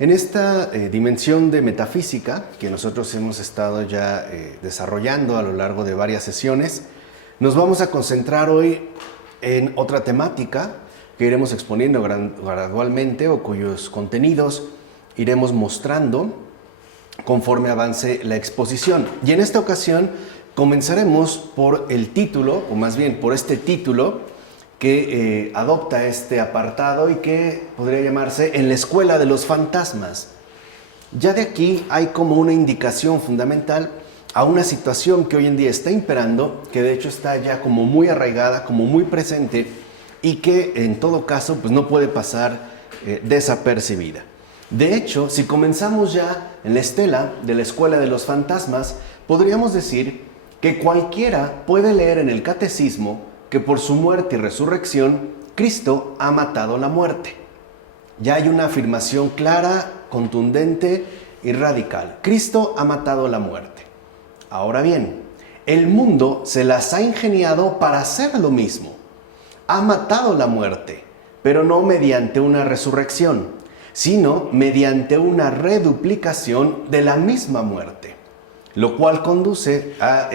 En esta dimensión de metafísica que nosotros hemos estado ya desarrollando a lo largo de varias sesiones, nos vamos a concentrar hoy en otra temática que iremos exponiendo gradualmente o cuyos contenidos iremos mostrando conforme avance la exposición. Y en esta ocasión comenzaremos por el título, o más bien por este título que adopta este apartado y que podría llamarse En la Escuela de los Fantasmas. Ya de aquí hay como una indicación fundamental a una situación que hoy en día está imperando, que de hecho está ya como muy arraigada, como muy presente y que en todo caso pues no puede pasar desapercibida. De hecho, si comenzamos ya en la estela de la Escuela de los Fantasmas, podríamos decir que cualquiera puede leer en el Catecismo que por su muerte y resurrección, Cristo ha matado la muerte. Ya hay una afirmación clara, contundente y radical. Cristo ha matado la muerte. Ahora bien, el mundo se las ha ingeniado para hacer lo mismo. Ha matado la muerte, pero no mediante una resurrección, sino mediante una reduplicación de la misma muerte, lo cual conduce a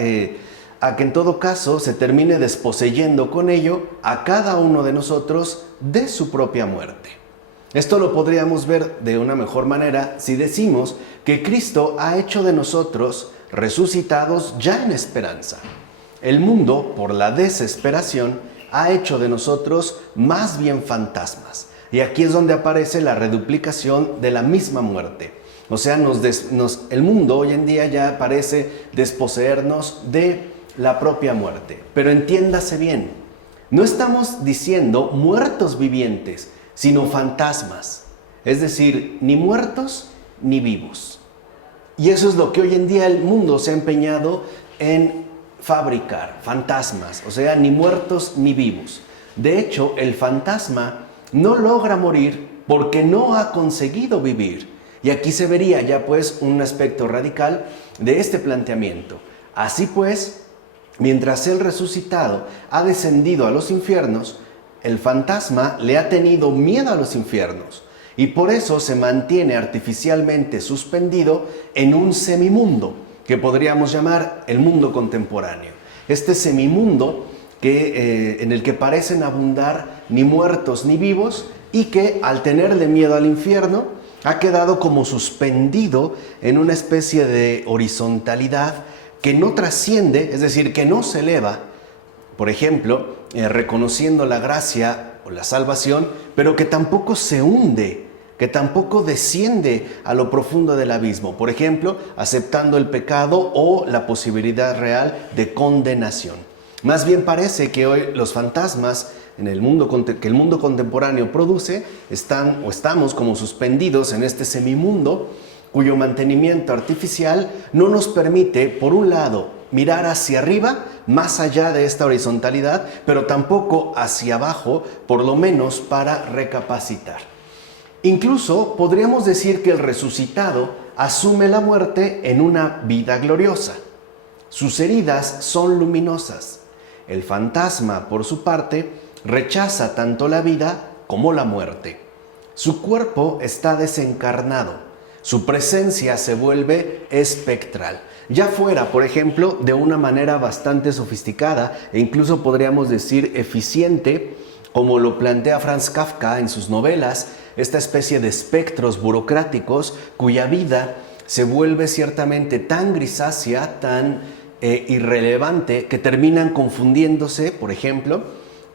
que en todo caso se termine desposeyendo con ello a cada uno de nosotros de su propia muerte. Esto lo podríamos ver de una mejor manera si decimos que Cristo ha hecho de nosotros resucitados ya en esperanza. El mundo, por la desesperación, ha hecho de nosotros más bien fantasmas. Y aquí es donde aparece la reduplicación de la misma muerte. O sea, el mundo hoy en día ya parece desposeernos de la propia muerte. Pero entiéndase bien, no estamos diciendo muertos vivientes, sino fantasmas. Es decir, ni muertos ni vivos. Y eso es lo que hoy en día el mundo se ha empeñado en fabricar, fantasmas. O sea, ni muertos ni vivos. De hecho, el fantasma no logra morir porque no ha conseguido vivir. Y aquí se vería ya pues un aspecto radical de este planteamiento. Así pues, mientras el resucitado ha descendido a los infiernos, el fantasma le ha tenido miedo a los infiernos y por eso se mantiene artificialmente suspendido en un semimundo que podríamos llamar el mundo contemporáneo. Este semimundo en el que parecen abundar ni muertos ni vivos y que al tenerle miedo al infierno ha quedado como suspendido en una especie de horizontalidad que no trasciende, es decir, que no se eleva, por ejemplo, reconociendo la gracia o la salvación, pero que tampoco se hunde, que tampoco desciende a lo profundo del abismo, por ejemplo, aceptando el pecado o la posibilidad real de condenación. Más bien parece que hoy los fantasmas que el mundo contemporáneo produce estamos como suspendidos en este semimundo, cuyo mantenimiento artificial no nos permite, por un lado, mirar hacia arriba, más allá de esta horizontalidad, pero tampoco hacia abajo, por lo menos para recapacitar. Incluso podríamos decir que el resucitado asume la muerte en una vida gloriosa. Sus heridas son luminosas. El fantasma, por su parte, rechaza tanto la vida como la muerte. Su cuerpo está desencarnado. Su presencia se vuelve espectral, ya fuera, por ejemplo, de una manera bastante sofisticada e incluso podríamos decir eficiente, como lo plantea Franz Kafka en sus novelas, esta especie de espectros burocráticos cuya vida se vuelve ciertamente tan grisácea, tan irrelevante, que terminan confundiéndose, por ejemplo,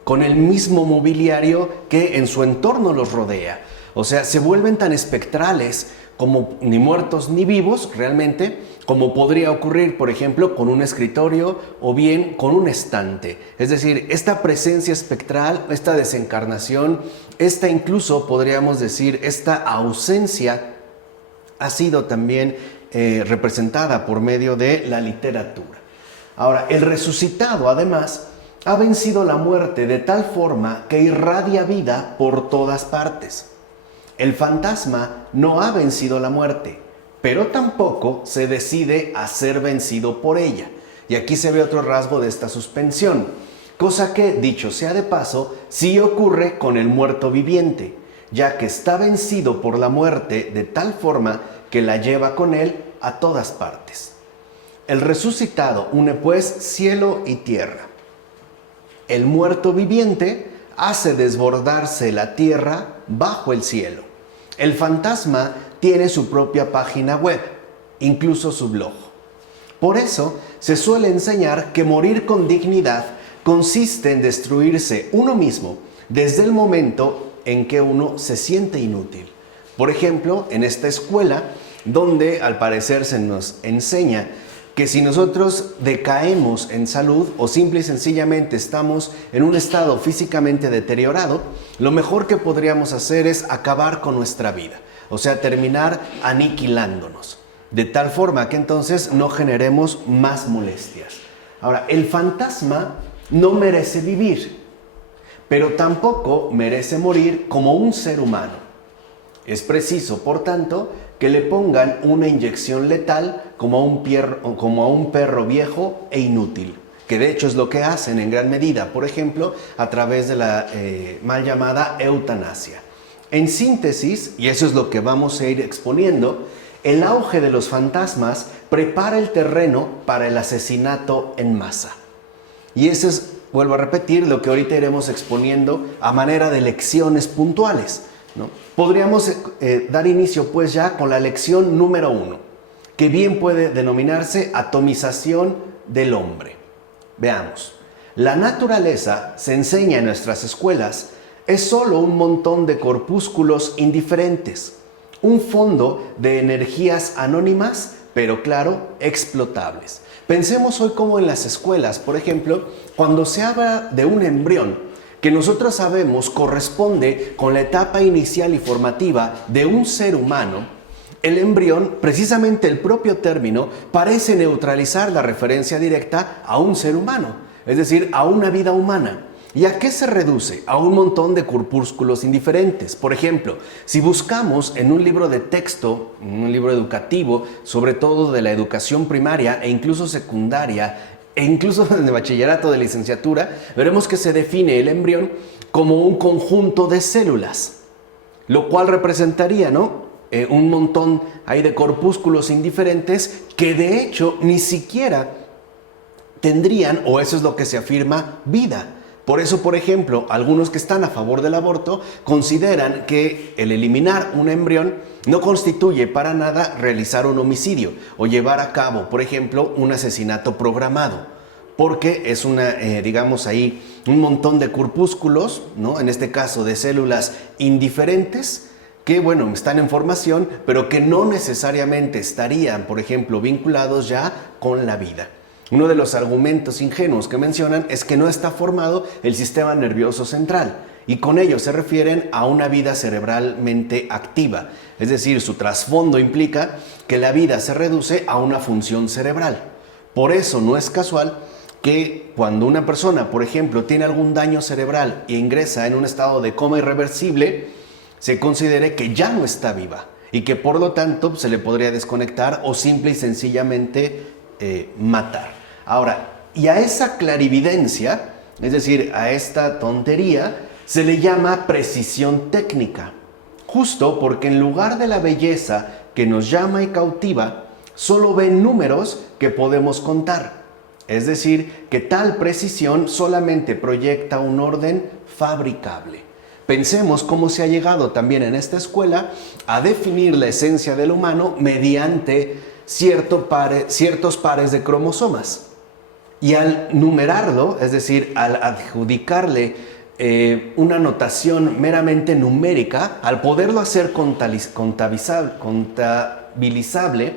con el mismo mobiliario que en su entorno los rodea. O sea, se vuelven tan espectrales como ni muertos ni vivos realmente, como podría ocurrir, por ejemplo, con un escritorio o bien con un estante. Es decir, esta presencia espectral, esta desencarnación, esta incluso podríamos decir, esta ausencia ha sido también representada por medio de la literatura. Ahora, el resucitado además ha vencido la muerte de tal forma que irradia vida por todas partes. El fantasma no ha vencido la muerte, pero tampoco se decide a ser vencido por ella. Y aquí se ve otro rasgo de esta suspensión, cosa que, dicho sea de paso, sí ocurre con el muerto viviente, ya que está vencido por la muerte de tal forma que la lleva con él a todas partes. El resucitado une pues cielo y tierra. El muerto viviente hace desbordarse la tierra bajo el cielo. El fantasma tiene su propia página web, incluso su blog. Por eso se suele enseñar que morir con dignidad consiste en destruirse uno mismo desde el momento en que uno se siente inútil. Por ejemplo, en esta escuela, donde al parecer se nos enseña que si nosotros decaemos en salud o simple y sencillamente estamos en un estado físicamente deteriorado, lo mejor que podríamos hacer es acabar con nuestra vida, o sea, terminar aniquilándonos, de tal forma que entonces no generemos más molestias. Ahora, el fantasma no merece vivir, pero tampoco merece morir como un ser humano. Es preciso, por tanto, que le pongan una inyección letal como a un perro viejo e inútil, que de hecho es lo que hacen en gran medida, por ejemplo, a través de la mal llamada eutanasia. En síntesis, y eso es lo que vamos a ir exponiendo, el auge de los fantasmas prepara el terreno para el asesinato en masa. Y eso es, vuelvo a repetir, lo que ahorita iremos exponiendo a manera de lecciones puntuales, ¿no? Podríamos dar inicio pues ya con la lección número 1, que bien puede denominarse atomización del hombre. Veamos, la naturaleza, se enseña en nuestras escuelas, es solo un montón de corpúsculos indiferentes, un fondo de energías anónimas, pero claro, explotables. Pensemos hoy como en las escuelas, por ejemplo, cuando se habla de un embrión, que nosotros sabemos corresponde con la etapa inicial y formativa de un ser humano, el embrión, precisamente el propio término, parece neutralizar la referencia directa a un ser humano, es decir, a una vida humana. ¿Y a qué se reduce? A un montón de corpúsculos indiferentes. Por ejemplo, si buscamos en un libro de texto, en un libro educativo, sobre todo de la educación primaria e incluso secundaria, e incluso de bachillerato, de licenciatura, veremos que se define el embrión como un conjunto de células, lo cual representaría, ¿no?, un montón ahí de corpúsculos indiferentes que de hecho ni siquiera tendrían, o eso es lo que se afirma, vida. Por eso, por ejemplo, algunos que están a favor del aborto consideran que el eliminar un embrión no constituye para nada realizar un homicidio o llevar a cabo, por ejemplo, un asesinato programado, porque es digamos ahí, un montón de corpúsculos, ¿no?, en este caso de células indiferentes, que bueno, están en formación, pero que no necesariamente estarían, por ejemplo, vinculados ya con la vida. Uno de los argumentos ingenuos que mencionan es que no está formado el sistema nervioso central, y con ello se refieren a una vida cerebralmente activa. Es decir, su trasfondo implica que la vida se reduce a una función cerebral. Por eso no es casual que cuando una persona, por ejemplo, tiene algún daño cerebral e ingresa en un estado de coma irreversible, se considere que ya no está viva y que por lo tanto se le podría desconectar o simple y sencillamente matar. Ahora, y a esa clarividencia, es decir, a esta tontería, se le llama precisión técnica, justo porque en lugar de la belleza que nos llama y cautiva, solo ven números que podemos contar. Es decir, que tal precisión solamente proyecta un orden fabricable. Pensemos cómo se ha llegado también en esta escuela a definir la esencia del humano mediante ciertos pares de cromosomas. Y al numerarlo, es decir, al adjudicarle una notación meramente numérica, al poderlo hacer contabilizable,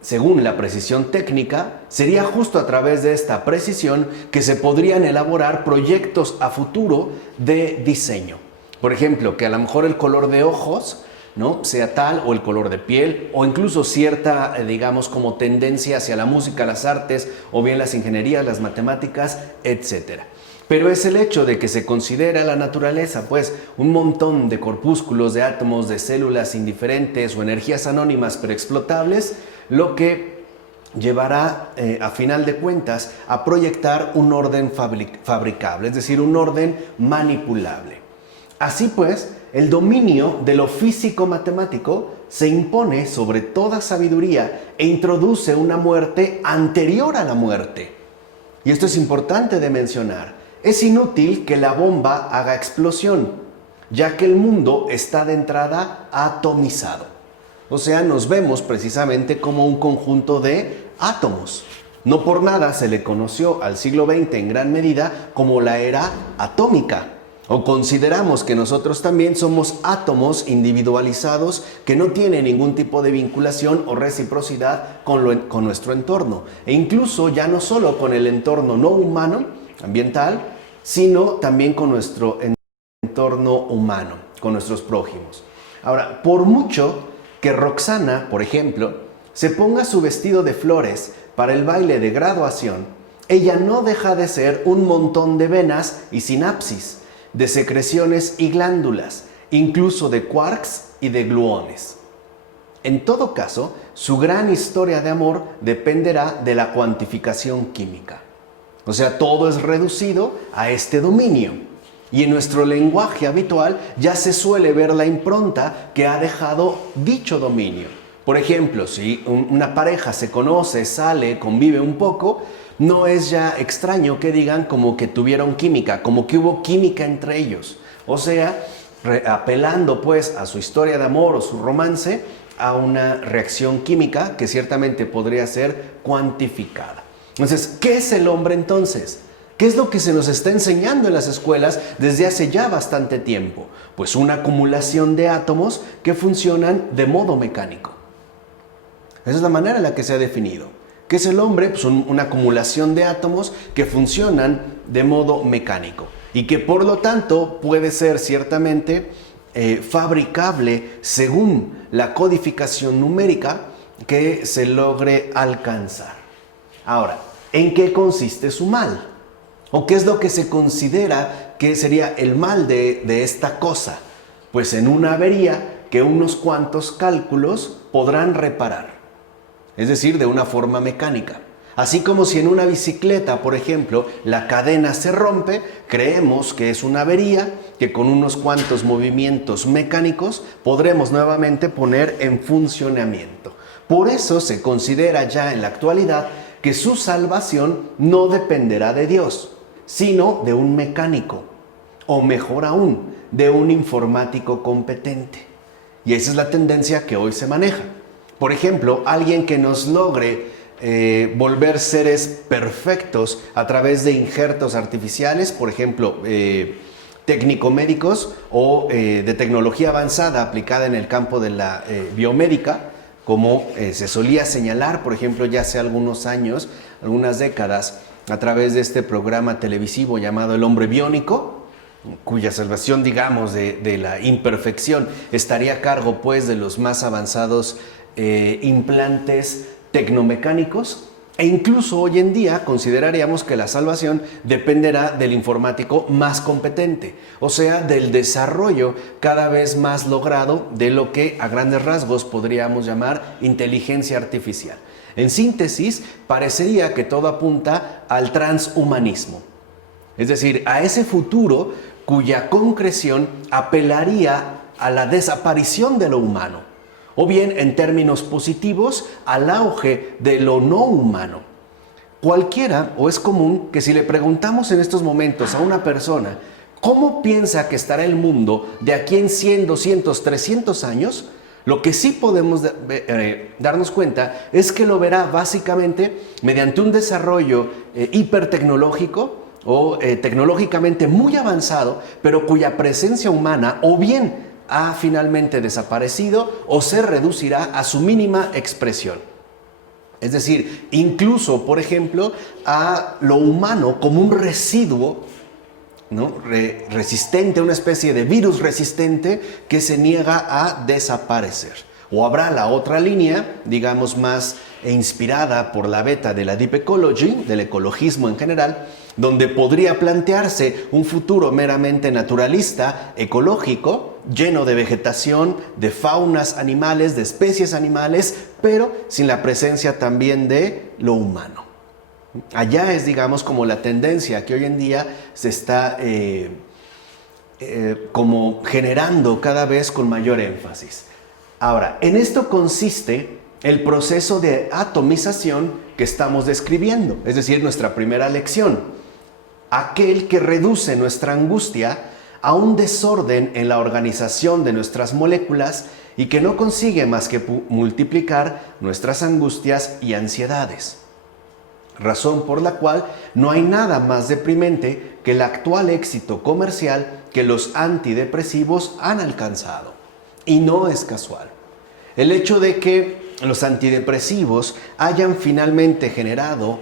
según la precisión técnica, sería justo a través de esta precisión que se podrían elaborar proyectos a futuro de diseño. Por ejemplo, que a lo mejor el color de ojos, ¿no?, sea tal, o el color de piel, o incluso cierta, digamos, como tendencia hacia la música, las artes, o bien las ingenierías, las matemáticas, etc. Pero es el hecho de que se considera la naturaleza, pues, un montón de corpúsculos, de átomos, de células indiferentes o energías anónimas pero explotables, lo que llevará, a final de cuentas, a proyectar un orden fabricable, es decir, un orden manipulable. Así pues, el dominio de lo físico-matemático se impone sobre toda sabiduría e introduce una muerte anterior a la muerte. Y esto es importante de mencionar. Es inútil que la bomba haga explosión, ya que el mundo está de entrada atomizado. O sea, nos vemos precisamente como un conjunto de átomos. No por nada se le conoció al siglo XX en gran medida como la era atómica. O consideramos que nosotros también somos átomos individualizados que no tienen ningún tipo de vinculación o reciprocidad con nuestro entorno. E incluso ya no solo con el entorno no humano, ambiental, sino también con nuestro entorno humano, con nuestros prójimos. Ahora, por mucho que Roxana, por ejemplo, se ponga su vestido de flores para el baile de graduación, ella no deja de ser un montón de venas y sinapsis, de secreciones y glándulas, incluso de quarks y de gluones. En todo caso, su gran historia de amor dependerá de la cuantificación química. O sea, todo es reducido a este dominio. Y en nuestro lenguaje habitual ya se suele ver la impronta que ha dejado dicho dominio. Por ejemplo, si una pareja se conoce, sale, convive un poco, no es ya extraño que digan como que tuvieron química, como que hubo química entre ellos. O sea, apelando pues a su historia de amor o su romance, a una reacción química que ciertamente podría ser cuantificada. Entonces, ¿qué es el hombre entonces? ¿Qué es lo que se nos está enseñando en las escuelas desde hace ya bastante tiempo? Pues una acumulación de átomos que funcionan de modo mecánico. Esa es la manera en la que se ha definido. ¿Qué es el hombre? Pues una acumulación de átomos que funcionan de modo mecánico y que por lo tanto puede ser ciertamente fabricable según la codificación numérica que se logre alcanzar. Ahora, ¿en qué consiste su mal? ¿O qué es lo que se considera que sería el mal de esta cosa? Pues en una avería que unos cuantos cálculos podrán reparar. Es decir, de una forma mecánica. Así como si en una bicicleta, por ejemplo, la cadena se rompe, creemos que es una avería que con unos cuantos movimientos mecánicos podremos nuevamente poner en funcionamiento. Por eso se considera ya en la actualidad que su salvación no dependerá de Dios, sino de un mecánico, o mejor aún, de un informático competente. Y esa es la tendencia que hoy se maneja. Por ejemplo, alguien que nos logre volver seres perfectos a través de injertos artificiales, por ejemplo, técnico-médicos o de tecnología avanzada aplicada en el campo de la biomédica, como se solía señalar, por ejemplo, ya hace algunos años, algunas décadas, a través de este programa televisivo llamado El Hombre Biónico, cuya salvación, digamos, de la imperfección estaría a cargo, pues, de los más avanzados implantes tecnomecánicos, e incluso hoy en día consideraríamos que la salvación dependerá del informático más competente, o sea, del desarrollo cada vez más logrado de lo que a grandes rasgos podríamos llamar inteligencia artificial. En síntesis, parecería que todo apunta al transhumanismo, es decir, a ese futuro cuya concreción apelaría a la desaparición de lo humano, o bien, en términos positivos, al auge de lo no humano. Cualquiera, o es común, que si le preguntamos en estos momentos a una persona cómo piensa que estará el mundo de aquí en 100, 200, 300 años, lo que sí podemos darnos cuenta es que lo verá básicamente mediante un desarrollo hipertecnológico o tecnológicamente muy avanzado, pero cuya presencia humana o bien ha finalmente desaparecido o se reducirá a su mínima expresión. Es decir, incluso, por ejemplo, a lo humano como un residuo, ¿no? Resistente, una especie de virus resistente que se niega a desaparecer. O habrá la otra línea, digamos más inspirada por la beta de la Deep Ecology, del ecologismo en general, donde podría plantearse un futuro meramente naturalista, ecológico, lleno de vegetación, de faunas animales, de especies animales, pero sin la presencia también de lo humano. Allá es, digamos, como la tendencia que hoy en día se está como generando cada vez con mayor énfasis. Ahora, en esto consiste el proceso de atomización que estamos describiendo, es decir, nuestra primera lección, aquel que reduce nuestra angustia a un desorden en la organización de nuestras moléculas y que no consigue más que multiplicar nuestras angustias y ansiedades. Razón por la cual no hay nada más deprimente que el actual éxito comercial que los antidepresivos han alcanzado. Y no es casual. El hecho de que los antidepresivos hayan finalmente generado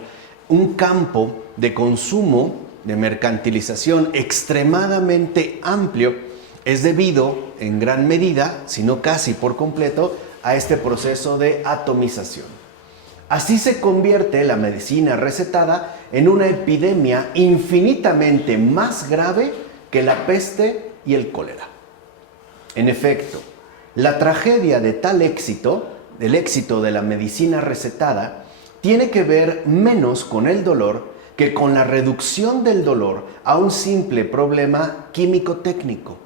un campo de consumo, de mercantilización extremadamente amplio, es debido en gran medida, si no casi por completo, a este proceso de atomización. Así se convierte la medicina recetada en una epidemia infinitamente más grave que la peste y el cólera. En efecto, la tragedia de tal éxito, del éxito de la medicina recetada, tiene que ver menos con el dolor que con la reducción del dolor a un simple problema químico-técnico.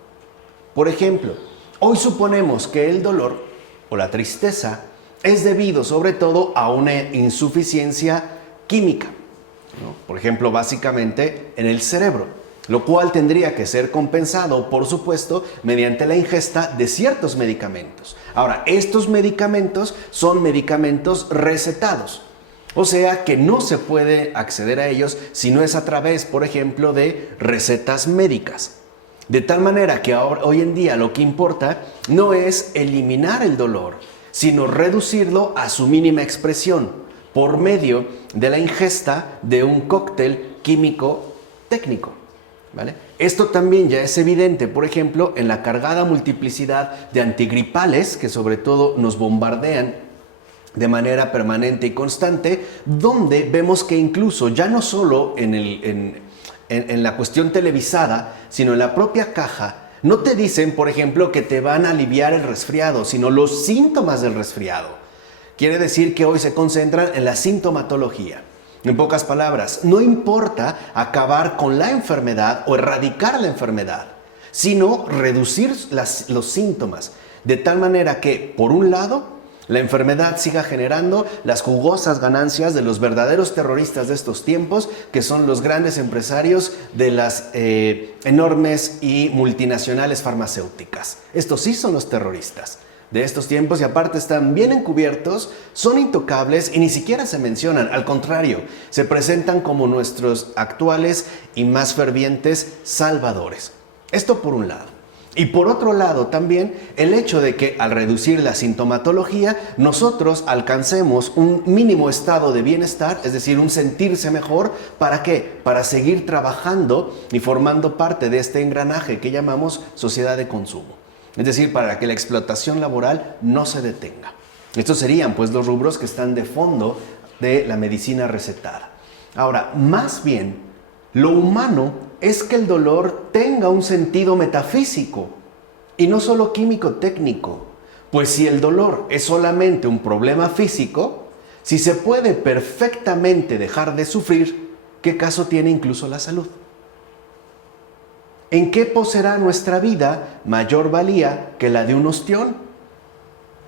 Por ejemplo, hoy suponemos que el dolor o la tristeza es debido sobre todo a una insuficiencia química, ¿no? Por ejemplo, básicamente en el cerebro, lo cual tendría que ser compensado, por supuesto, mediante la ingesta de ciertos medicamentos. Ahora, estos medicamentos son medicamentos recetados, o sea que no se puede acceder a ellos si no es a través, por ejemplo, de recetas médicas. De tal manera que hoy en día lo que importa no es eliminar el dolor, sino reducirlo a su mínima expresión por medio de la ingesta de un cóctel químico técnico, ¿vale? Esto también ya es evidente, por ejemplo, en la cargada multiplicidad de antigripales que sobre todo nos bombardean de manera permanente y constante, donde vemos que incluso ya no solo en la cuestión televisada, sino en la propia caja, no te dicen, por ejemplo, que te van a aliviar el resfriado, sino los síntomas del resfriado. Quiere decir que hoy se concentran en la sintomatología. En pocas palabras, no importa acabar con la enfermedad o erradicar la enfermedad, sino reducir los síntomas, de tal manera que, por un lado, la enfermedad siga generando las jugosas ganancias de los verdaderos terroristas de estos tiempos, que son los grandes empresarios de las enormes y multinacionales farmacéuticas. Estos sí son los terroristas de estos tiempos y aparte están bien encubiertos, son intocables y ni siquiera se mencionan. Al contrario, se presentan como nuestros actuales y más fervientes salvadores. Esto por un lado. Y por otro lado también el hecho de que al reducir la sintomatología nosotros alcancemos un mínimo estado de bienestar, es decir, un sentirse mejor. ¿Para qué? Para seguir trabajando y formando parte de este engranaje que llamamos sociedad de consumo. Es decir, para que la explotación laboral no se detenga. Estos serían pues los rubros que están de fondo de la medicina recetada. Ahora, más bien, lo humano es que el dolor tenga un sentido metafísico y no solo químico-técnico. Pues si el dolor es solamente un problema físico, si se puede perfectamente dejar de sufrir, ¿qué caso tiene incluso la salud? ¿En qué poseerá nuestra vida mayor valía que la de un ostión?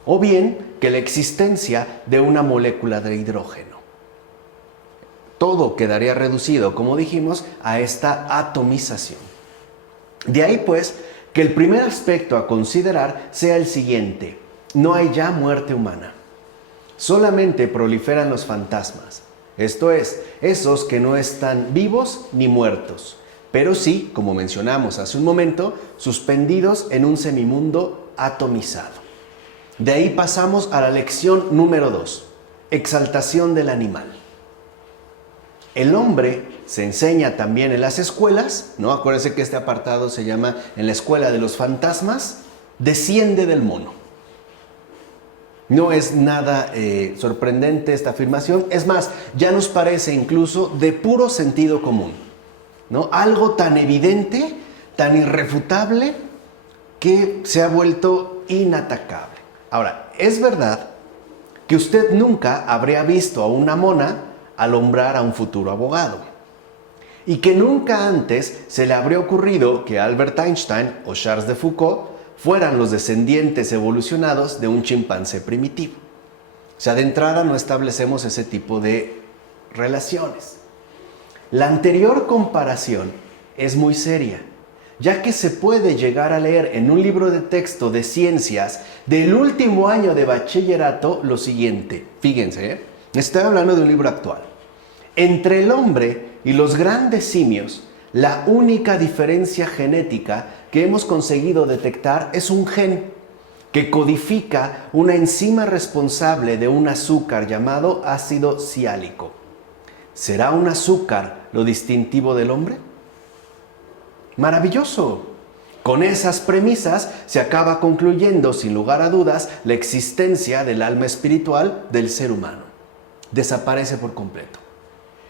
O bien que la existencia de una molécula de hidrógeno. Todo quedaría reducido, como dijimos, a esta atomización. De ahí pues que el primer aspecto a considerar sea el siguiente: no hay ya muerte humana. Solamente proliferan los fantasmas, esto es, esos que no están vivos ni muertos, pero sí, como mencionamos hace un momento, suspendidos en un semimundo atomizado. De ahí pasamos a la lección número 2, exaltación del animal. El hombre se enseña también en las escuelas, ¿no? Acuérdense que este apartado se llama en la escuela de los fantasmas, desciende del mono. No es nada sorprendente esta afirmación, es más, ya nos parece incluso de puro sentido común, ¿no? Algo tan evidente, tan irrefutable, que se ha vuelto inatacable. Ahora, es verdad que usted nunca habría visto a una mona alumbrar a un futuro abogado. y que nunca antes se le habría ocurrido que Albert Einstein o Charles de Foucault fueran los descendientes evolucionados de un chimpancé primitivo. O sea, de entrada no establecemos ese tipo de relaciones. La anterior comparación es muy seria, ya que se puede llegar a leer en un libro de texto de ciencias del último año de bachillerato lo siguiente. Fíjense, estoy hablando de un libro actual. Entre el hombre y los grandes simios, la única diferencia genética que hemos conseguido detectar es un gen que codifica una enzima responsable de un azúcar llamado ácido siálico. ¿Será un azúcar lo distintivo del hombre? ¡Maravilloso! Con esas premisas se acaba concluyendo, sin lugar a dudas, la existencia del alma espiritual del ser humano. Desaparece por completo.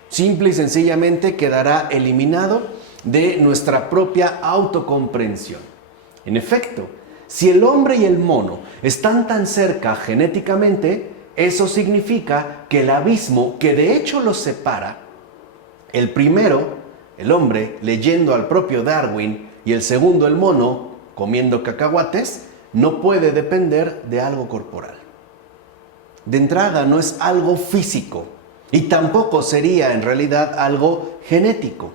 Simple y sencillamente quedará eliminado de nuestra propia autocomprensión. En efecto, si el hombre y el mono están tan cerca genéticamente, eso significa que el abismo que de hecho los separa, el primero, el hombre, leyendo al propio Darwin, y el segundo, el mono, comiendo cacahuates, no puede depender de algo corporal. De entrada, no es algo físico y tampoco sería en realidad algo genético.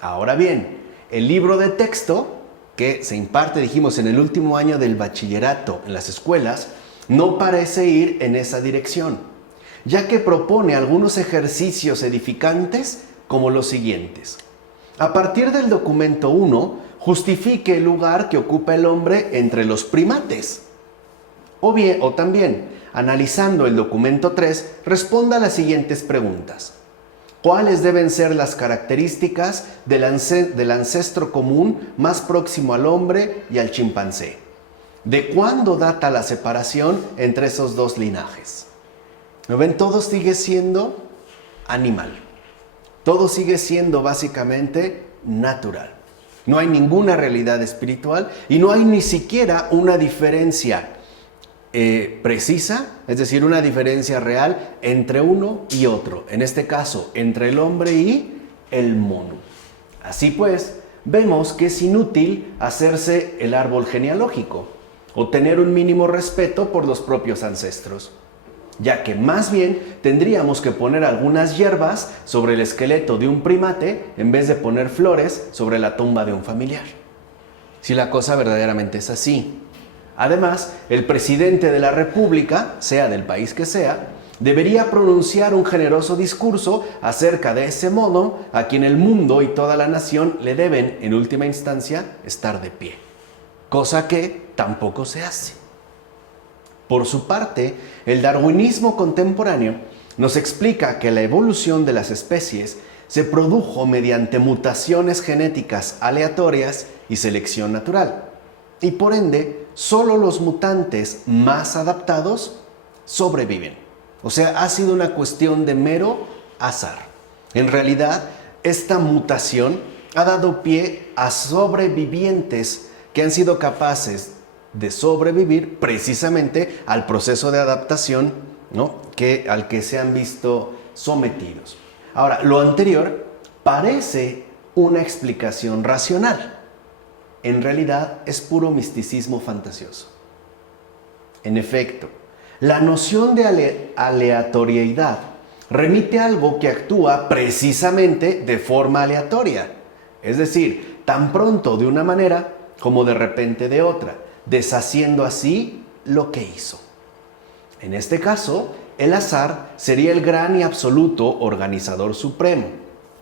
Ahora bien, el libro de texto que se imparte, dijimos, en el último año del bachillerato en las escuelas, no parece ir en esa dirección, ya que propone algunos ejercicios edificantes como los siguientes. A partir del documento 1, justifique el lugar que ocupa el hombre entre los primates. O también, analizando el documento 3, responda a las siguientes preguntas. ¿Cuáles deben ser las características del ancestro común más próximo al hombre y al chimpancé? ¿De cuándo data la separación entre esos dos linajes? ¿Lo ven? Todo sigue siendo animal. Todo sigue siendo básicamente natural. No hay ninguna realidad espiritual y no hay ni siquiera una diferencia precisa, es decir, una diferencia real entre uno y otro. En este caso, entre el hombre y el mono. Así pues, vemos que es inútil hacerse el árbol genealógico o tener un mínimo respeto por los propios ancestros, ya que más bien tendríamos que poner algunas hierbas sobre el esqueleto de un primate en vez de poner flores sobre la tumba de un familiar. Si la cosa verdaderamente es así. Además, el presidente de la República, sea del país que sea, debería pronunciar un generoso discurso acerca de ese modo a quien el mundo y toda la nación le deben, en última instancia, estar de pie. Cosa que tampoco se hace. Por su parte, el darwinismo contemporáneo nos explica que la evolución de las especies se produjo mediante mutaciones genéticas aleatorias y selección natural. Y por ende, solo los mutantes más adaptados sobreviven. O sea, ha sido una cuestión de mero azar. En realidad, esta mutación ha dado pie a sobrevivientes que han sido capaces de sobrevivir precisamente al proceso de adaptación, ¿no? al que se han visto sometidos. Ahora, lo anterior parece una explicación racional. En realidad es puro misticismo fantasioso. En efecto, la noción de aleatoriedad remite a algo que actúa precisamente de forma aleatoria, es decir, tan pronto de una manera como de repente de otra, deshaciendo así lo que hizo. En este caso, el azar sería el gran y absoluto organizador supremo,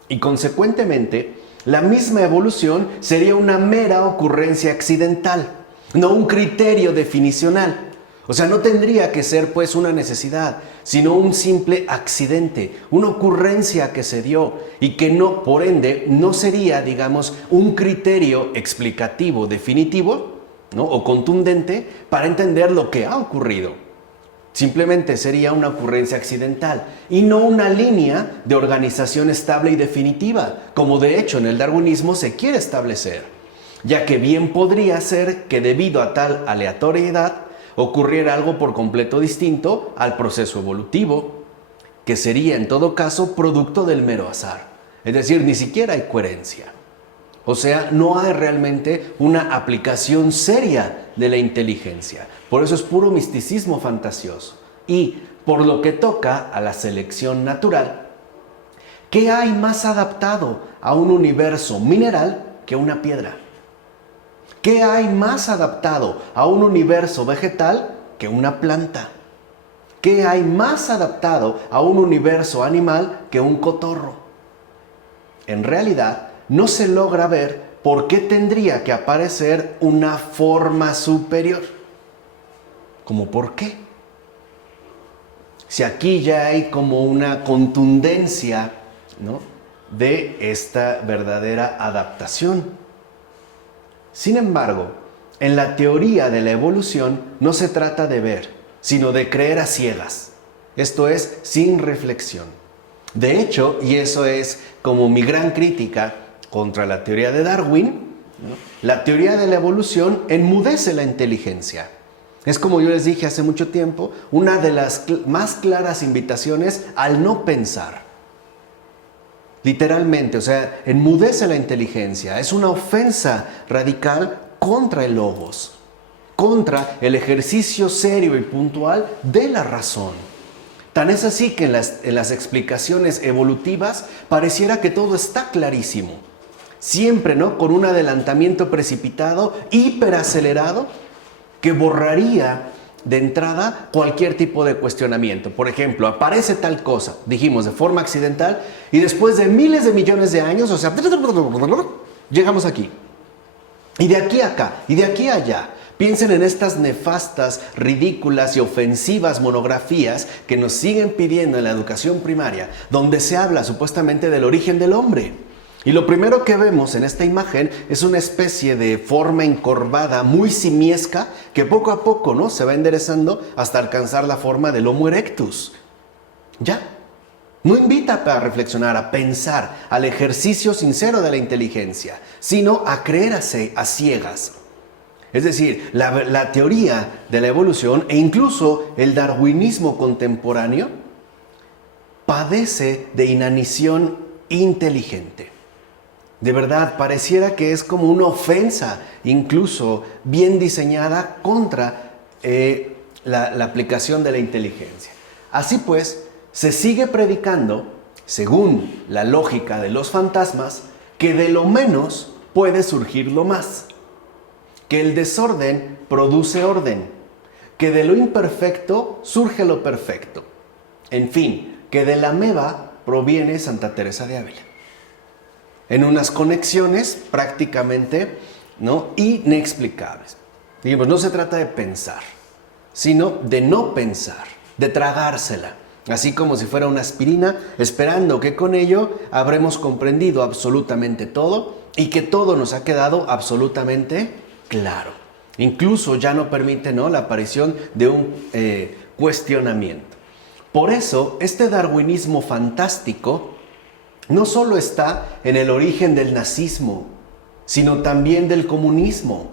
y consecuentemente, la misma evolución sería una mera ocurrencia accidental, no un criterio definicional. O sea, no tendría que ser pues una necesidad, sino un simple accidente, una ocurrencia que se dio y que no, por ende, no sería, digamos, un criterio explicativo definitivo, ¿no? O contundente para entender lo que ha ocurrido. Simplemente sería una ocurrencia accidental y no una línea de organización estable y definitiva, como de hecho en el darwinismo se quiere establecer, ya que bien podría ser que debido a tal aleatoriedad ocurriera algo por completo distinto al proceso evolutivo, que sería en todo caso producto del mero azar. Es decir, ni siquiera hay coherencia. O sea, no hay realmente una aplicación seria de la inteligencia. Por eso es puro misticismo fantasioso. Y por lo que toca a la selección natural, ¿qué hay más adaptado a un universo mineral que una piedra? ¿Qué hay más adaptado a un universo vegetal que una planta? ¿Qué hay más adaptado a un universo animal que un cotorro? En realidad, no se logra ver por qué tendría que aparecer una forma superior. ¿Cómo por qué? Si aquí ya hay como una contundencia, ¿no?, de esta verdadera adaptación. Sin embargo, en la teoría de la evolución no se trata de ver, sino de creer a ciegas. Esto es, sin reflexión. De hecho, y eso es como mi gran crítica contra la teoría de Darwin, ¿no?, la teoría de la evolución enmudece la inteligencia. Es como yo les dije hace mucho tiempo, una de las más claras invitaciones al no pensar. Literalmente, o sea, enmudece la inteligencia. Es una ofensa radical contra el logos, contra el ejercicio serio y puntual de la razón. Tan es así que en las explicaciones evolutivas pareciera que todo está clarísimo. Siempre, ¿no?, con un adelantamiento precipitado, hiperacelerado, que borraría de entrada cualquier tipo de cuestionamiento. Por ejemplo, aparece tal cosa, dijimos, de forma accidental, y después de miles de millones de años, o sea, llegamos aquí. Y de aquí a acá, y de aquí a allá. Piensen en estas nefastas, ridículas y ofensivas monografías que nos siguen pidiendo en la educación primaria, donde se habla supuestamente del origen del hombre. Y lo primero que vemos en esta imagen es una especie de forma encorvada, muy simiesca, que poco a poco, ¿no?, se va enderezando hasta alcanzar la forma del Homo erectus. Ya. No invita a reflexionar, a pensar, al ejercicio sincero de la inteligencia, sino a creer a ciegas. Es decir, la teoría de la evolución e incluso el darwinismo contemporáneo padece de inanición inteligente. De verdad, pareciera que es como una ofensa, incluso bien diseñada, contra la aplicación de la inteligencia. Así pues, se sigue predicando, según la lógica de los fantasmas, que de lo menos puede surgir lo más, que el desorden produce orden, que de lo imperfecto surge lo perfecto. En fin, que de la ameba proviene Santa Teresa de Ávila. En unas conexiones prácticamente, ¿no?, inexplicables. Digamos, no se trata de pensar, sino de no pensar, de tragársela, así como si fuera una aspirina, esperando que con ello habremos comprendido absolutamente todo y que todo nos ha quedado absolutamente claro. Incluso ya no permite, ¿no?, la aparición de un cuestionamiento. Por eso, este darwinismo fantástico no solo está en el origen del nazismo, sino también del comunismo,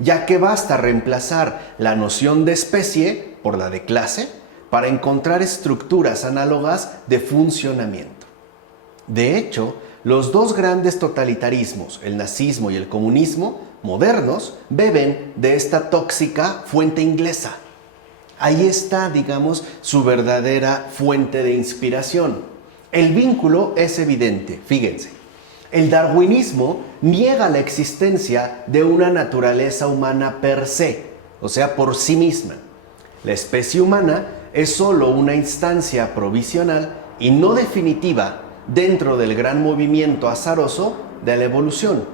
ya que basta reemplazar la noción de especie por la de clase para encontrar estructuras análogas de funcionamiento. De hecho, los dos grandes totalitarismos, el nazismo y el comunismo modernos, beben de esta tóxica fuente inglesa. Ahí está, digamos, su verdadera fuente de inspiración. El vínculo es evidente, fíjense. El darwinismo niega la existencia de una naturaleza humana per se, o sea, por sí misma. La especie humana es solo una instancia provisional y no definitiva dentro del gran movimiento azaroso de la evolución.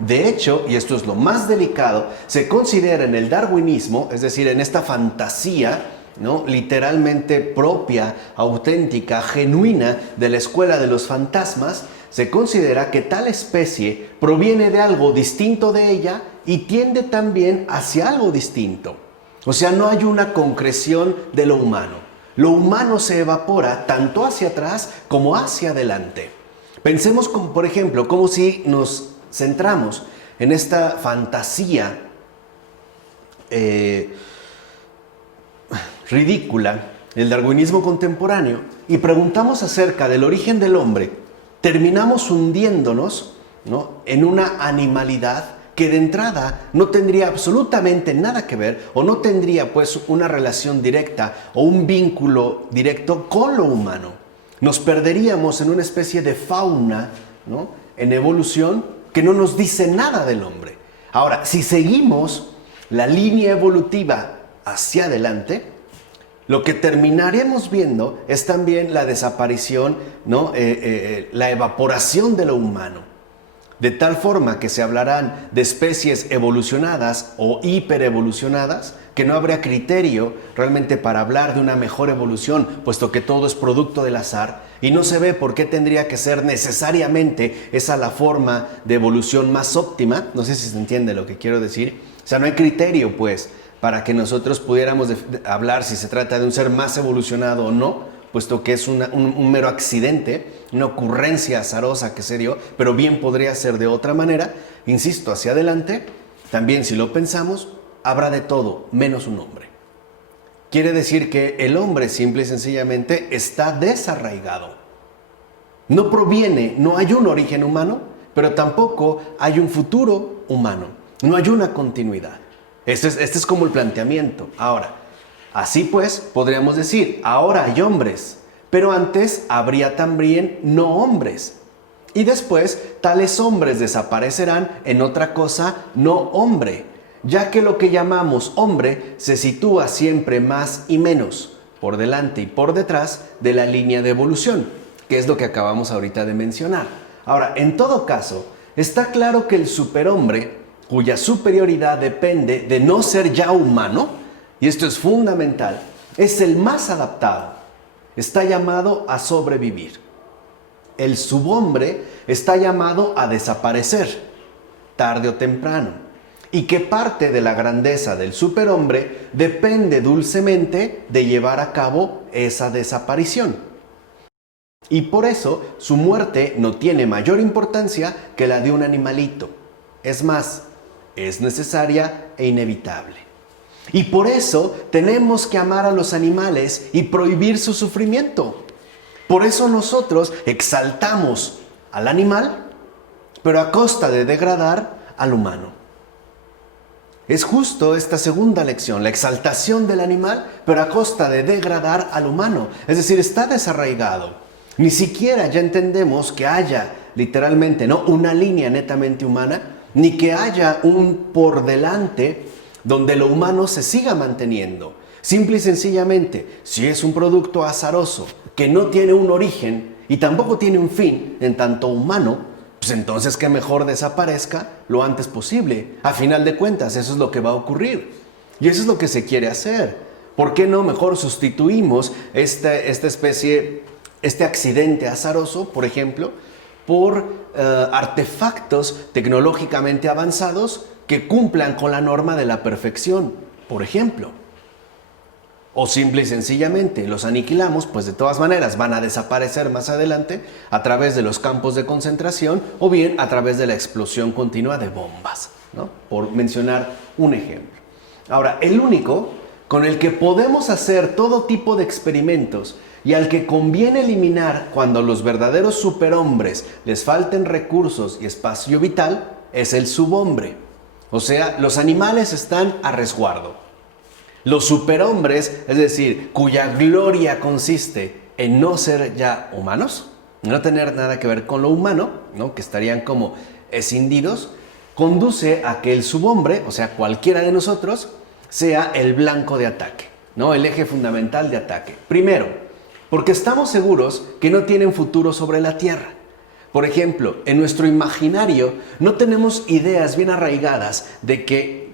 De hecho, y esto es lo más delicado, se considera en el darwinismo, es decir, en esta fantasía, ¿no?, literalmente propia, auténtica, genuina de la escuela de los fantasmas, se considera que tal especie proviene de algo distinto de ella y tiende también hacia algo distinto. O sea, no hay una concreción de lo humano. Lo humano se evapora tanto hacia atrás como hacia adelante. Pensemos, por ejemplo, como si nos centramos en esta fantasía ridícula, el darwinismo contemporáneo, y preguntamos acerca del origen del hombre, terminamos hundiéndonos, ¿no?, en una animalidad que de entrada no tendría absolutamente nada que ver o no tendría pues una relación directa o un vínculo directo con lo humano. Nos perderíamos en una especie de fauna, ¿no?, en evolución que no nos dice nada del hombre. Ahora, si seguimos la línea evolutiva hacia adelante, lo que terminaremos viendo es también la desaparición, ¿no?, la evaporación de lo humano. De tal forma que se hablarán de especies evolucionadas o hiperevolucionadas, que no habría criterio realmente para hablar de una mejor evolución, puesto que todo es producto del azar, y no se ve por qué tendría que ser necesariamente esa la forma de evolución más óptima. No sé si se entiende lo que quiero decir. O sea, no hay criterio, pues, para que nosotros pudiéramos hablar si se trata de un ser más evolucionado o no, puesto que es un mero accidente, una ocurrencia azarosa que se dio, pero bien podría ser de otra manera. Insisto, hacia adelante, también si lo pensamos, habrá de todo, menos un hombre. Quiere decir que el hombre simple y sencillamente está desarraigado. No proviene, no hay un origen humano, pero tampoco hay un futuro humano. No hay una continuidad. Este es como el planteamiento. Ahora, así pues, podríamos decir, ahora hay hombres, pero antes habría también no hombres. Y después, tales hombres desaparecerán en otra cosa no hombre, ya que lo que llamamos hombre se sitúa siempre más y menos, por delante y por detrás de la línea de evolución, que es lo que acabamos ahorita de mencionar. Ahora, en todo caso, está claro que el superhombre, cuya superioridad depende de no ser ya humano, y esto es fundamental, es el más adaptado. Está llamado a sobrevivir. El subhombre está llamado a desaparecer, tarde o temprano. Y que parte de la grandeza del superhombre depende dulcemente de llevar a cabo esa desaparición. Y por eso su muerte no tiene mayor importancia que la de un animalito. Es más, es necesaria e inevitable. Y por eso tenemos que amar a los animales y prohibir su sufrimiento. Por eso nosotros exaltamos al animal, pero a costa de degradar al humano. Es justo esta segunda lección, la exaltación del animal, pero a costa de degradar al humano. Es decir, está desarraigado. Ni siquiera ya entendemos que haya literalmente, ¿no?, una línea netamente humana, ni que haya un por delante donde lo humano se siga manteniendo. Simple y sencillamente, si es un producto azaroso que no tiene un origen y tampoco tiene un fin en tanto humano, pues entonces que mejor desaparezca lo antes posible. A final de cuentas, eso es lo que va a ocurrir. Y eso es lo que se quiere hacer. ¿Por qué no mejor sustituimos esta especie, este accidente azaroso, por ejemplo, por artefactos tecnológicamente avanzados que cumplan con la norma de la perfección, por ejemplo? O simple y sencillamente los aniquilamos, pues de todas maneras van a desaparecer más adelante a través de los campos de concentración o bien a través de la explosión continua de bombas, ¿no?, por mencionar un ejemplo. Ahora, el único con el que podemos hacer todo tipo de experimentos y al que conviene eliminar cuando a los verdaderos superhombres les falten recursos y espacio vital es el subhombre. O sea, los animales están a resguardo. Los superhombres, es decir, cuya gloria consiste en no ser ya humanos, no tener nada que ver con lo humano, ¿no?, que estarían como escindidos, conduce a que el subhombre, o sea, cualquiera de nosotros, sea el blanco de ataque, ¿no?, el eje fundamental de ataque. Primero, porque estamos seguros que no tienen futuro sobre la Tierra. Por ejemplo, en nuestro imaginario no tenemos ideas bien arraigadas de que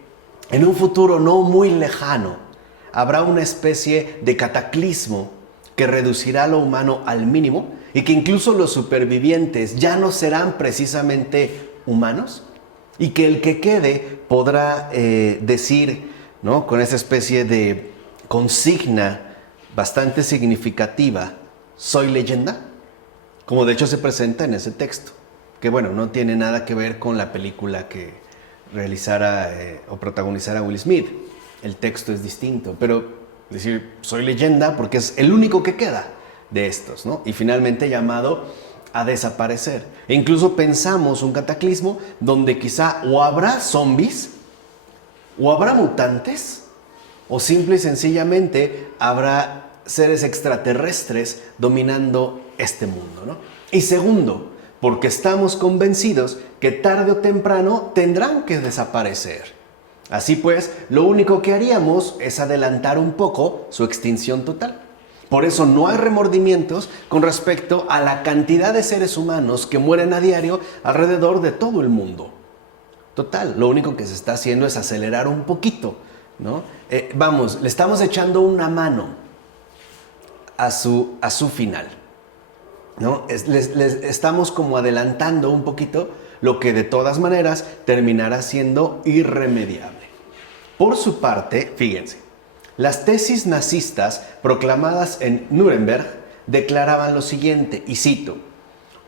en un futuro no muy lejano habrá una especie de cataclismo que reducirá lo humano al mínimo y que incluso los supervivientes ya no serán precisamente humanos y que el que quede podrá decir, ¿no?, con esa especie de consigna bastante significativa, ¿soy leyenda?, como de hecho se presenta en ese texto, que bueno, no tiene nada que ver con la película que realizara o protagonizara Will Smith. El texto es distinto, pero decir soy leyenda porque es el único que queda de estos, ¿no? Y finalmente llamado a desaparecer. E incluso pensamos un cataclismo donde quizá o habrá zombies, o habrá mutantes, o simple y sencillamente habrá seres extraterrestres dominando este mundo, ¿no? Y segundo, porque estamos convencidos que tarde o temprano tendrán que desaparecer. Así pues, lo único que haríamos es adelantar un poco su extinción total. Por eso no hay remordimientos con respecto a la cantidad de seres humanos que mueren a diario alrededor de todo el mundo. Total, lo único que se está haciendo es acelerar un poquito, ¿no? Le estamos echando una mano a su final, ¿no? Les estamos como adelantando un poquito lo que de todas maneras terminará siendo irremediable. Por su parte, fíjense, las tesis nazistas proclamadas en Nuremberg declaraban lo siguiente, y cito: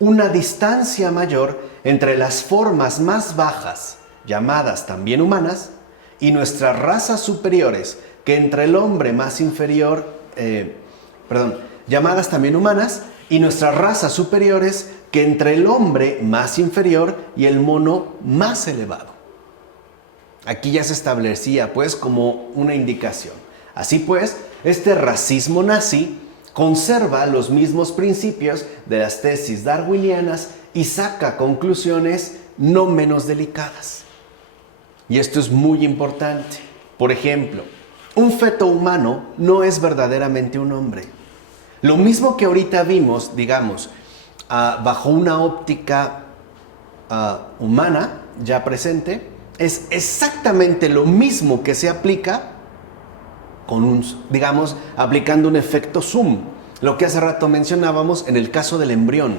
una distancia mayor entre las formas más bajas, llamadas también humanas, y nuestras razas superiores, que entre el hombre más inferior, llamadas también humanas, y nuestras razas superiores, que entre el hombre más inferior y el mono más elevado. Aquí ya se establecía pues como una indicación. Así pues, este racismo nazi conserva los mismos principios de las tesis darwinianas y saca conclusiones no menos delicadas. Y esto es muy importante. Por ejemplo, un feto humano no es verdaderamente un hombre. Lo mismo que ahorita vimos, digamos, bajo una óptica humana ya presente, es exactamente lo mismo que se aplica aplicando un efecto zoom, lo que hace rato mencionábamos en el caso del embrión.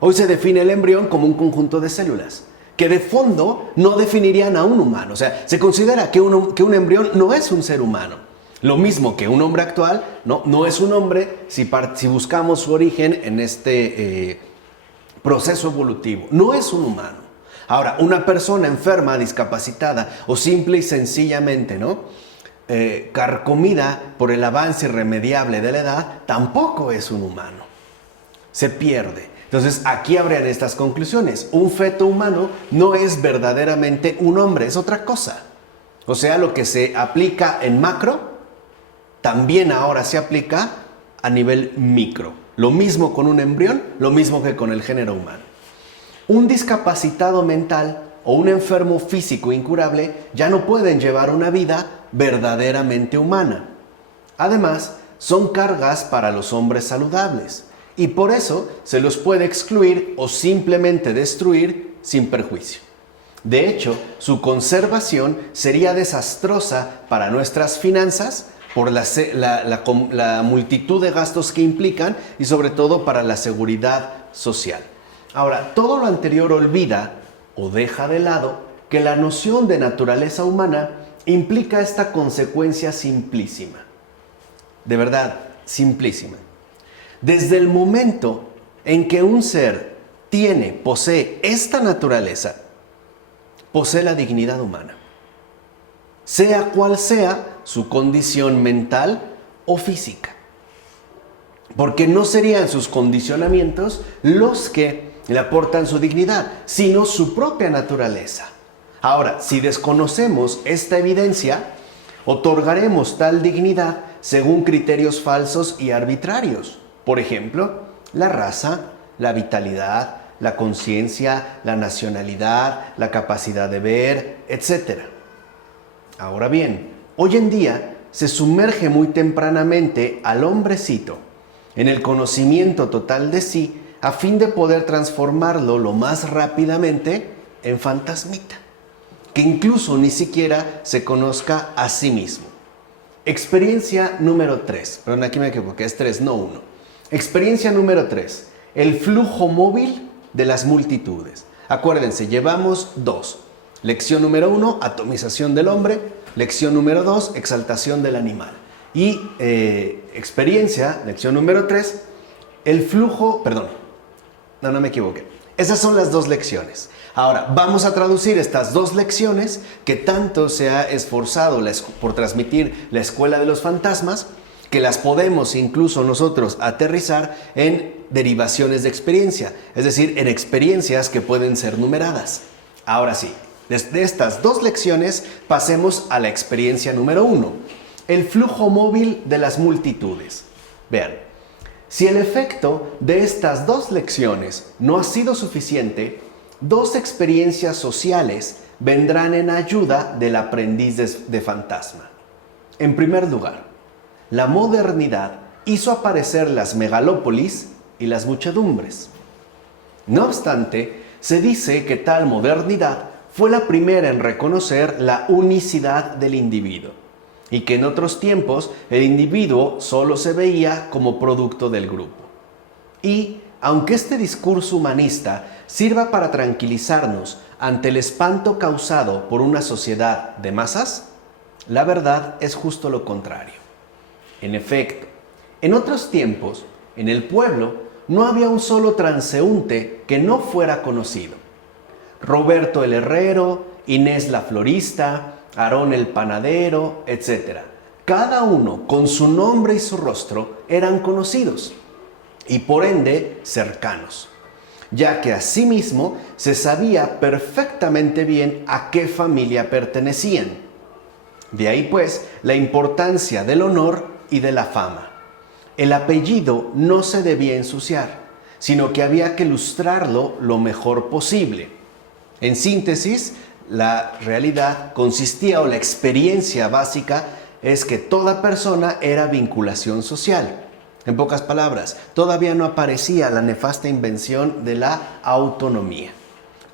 Hoy se define el embrión como un conjunto de células que de fondo no definirían a un humano. O sea, se considera que un embrión no es un ser humano. Lo mismo que un hombre actual no es un hombre si buscamos su origen en este proceso evolutivo. No es un humano. Ahora, una persona enferma, discapacitada o simple y sencillamente, carcomida por el avance irremediable de la edad, tampoco es un humano. Se pierde. Entonces, aquí habrían estas conclusiones. Un feto humano no es verdaderamente un hombre, es otra cosa. O sea, lo que se aplica en macro, también ahora se aplica a nivel micro. Lo mismo con un embrión, lo mismo que con el género humano. Un discapacitado mental o un enfermo físico incurable ya no pueden llevar una vida verdaderamente humana. Además, son cargas para los hombres saludables y por eso se los puede excluir o simplemente destruir sin perjuicio. De hecho, su conservación sería desastrosa para nuestras finanzas por la multitud de gastos que implican y sobre todo para la seguridad social. Ahora, todo lo anterior olvida o deja de lado que la noción de naturaleza humana implica esta consecuencia simplísima. De verdad, simplísima. Desde el momento en que un ser posee esta naturaleza, posee la dignidad humana. Sea cual sea su condición mental o física. Porque no serían sus condicionamientos los que le aportan su dignidad, sino su propia naturaleza. Ahora, si desconocemos esta evidencia, otorgaremos tal dignidad según criterios falsos y arbitrarios. Por ejemplo, la raza, la vitalidad, la conciencia, la nacionalidad, la capacidad de ver, etc. Ahora bien, hoy en día se sumerge muy tempranamente al hombrecito en el conocimiento total de sí a fin de poder transformarlo lo más rápidamente en fantasmita, que incluso ni siquiera se conozca a sí mismo. Experiencia número 3, perdón, aquí me equivoqué, es 3, no 1. Experiencia número 3, el flujo móvil de las multitudes. Acuérdense, llevamos 2. Lección número 1, atomización del hombre. Lección número 2, exaltación del animal. Y experiencia, lección número 3, el flujo, no me equivoqué. Esas son las 2 lecciones. Ahora, vamos a traducir estas 2 lecciones que tanto se ha esforzado por transmitir la Escuela de los Fantasmas que las podemos incluso nosotros aterrizar en derivaciones de experiencia, es decir, en experiencias que pueden ser numeradas. Ahora sí, desde estas dos lecciones pasemos a la experiencia número 1, el flujo móvil de las multitudes. Vean, si el efecto de estas dos lecciones no ha sido suficiente, dos experiencias sociales vendrán en ayuda del aprendiz de fantasma. En primer lugar, la modernidad hizo aparecer las megalópolis y las muchedumbres. No obstante, se dice que tal modernidad fue la primera en reconocer la unicidad del individuo y que en otros tiempos el individuo solo se veía como producto del grupo. Y, aunque este discurso humanista sirva para tranquilizarnos ante el espanto causado por una sociedad de masas, la verdad es justo lo contrario. En efecto, en otros tiempos, en el pueblo, no había un solo transeúnte que no fuera conocido. Roberto el herrero, Inés la florista, Aarón el panadero, etc. Cada uno, con su nombre y su rostro, eran conocidos y por ende cercanos, ya que asimismo se sabía perfectamente bien a qué familia pertenecían. De ahí pues la importancia del honor y de la fama. El apellido no se debía ensuciar, sino que había que lustrarlo lo mejor posible. En síntesis, la realidad consistía, o la experiencia básica, es que toda persona era vinculación social. En pocas palabras, todavía no aparecía la nefasta invención de la autonomía.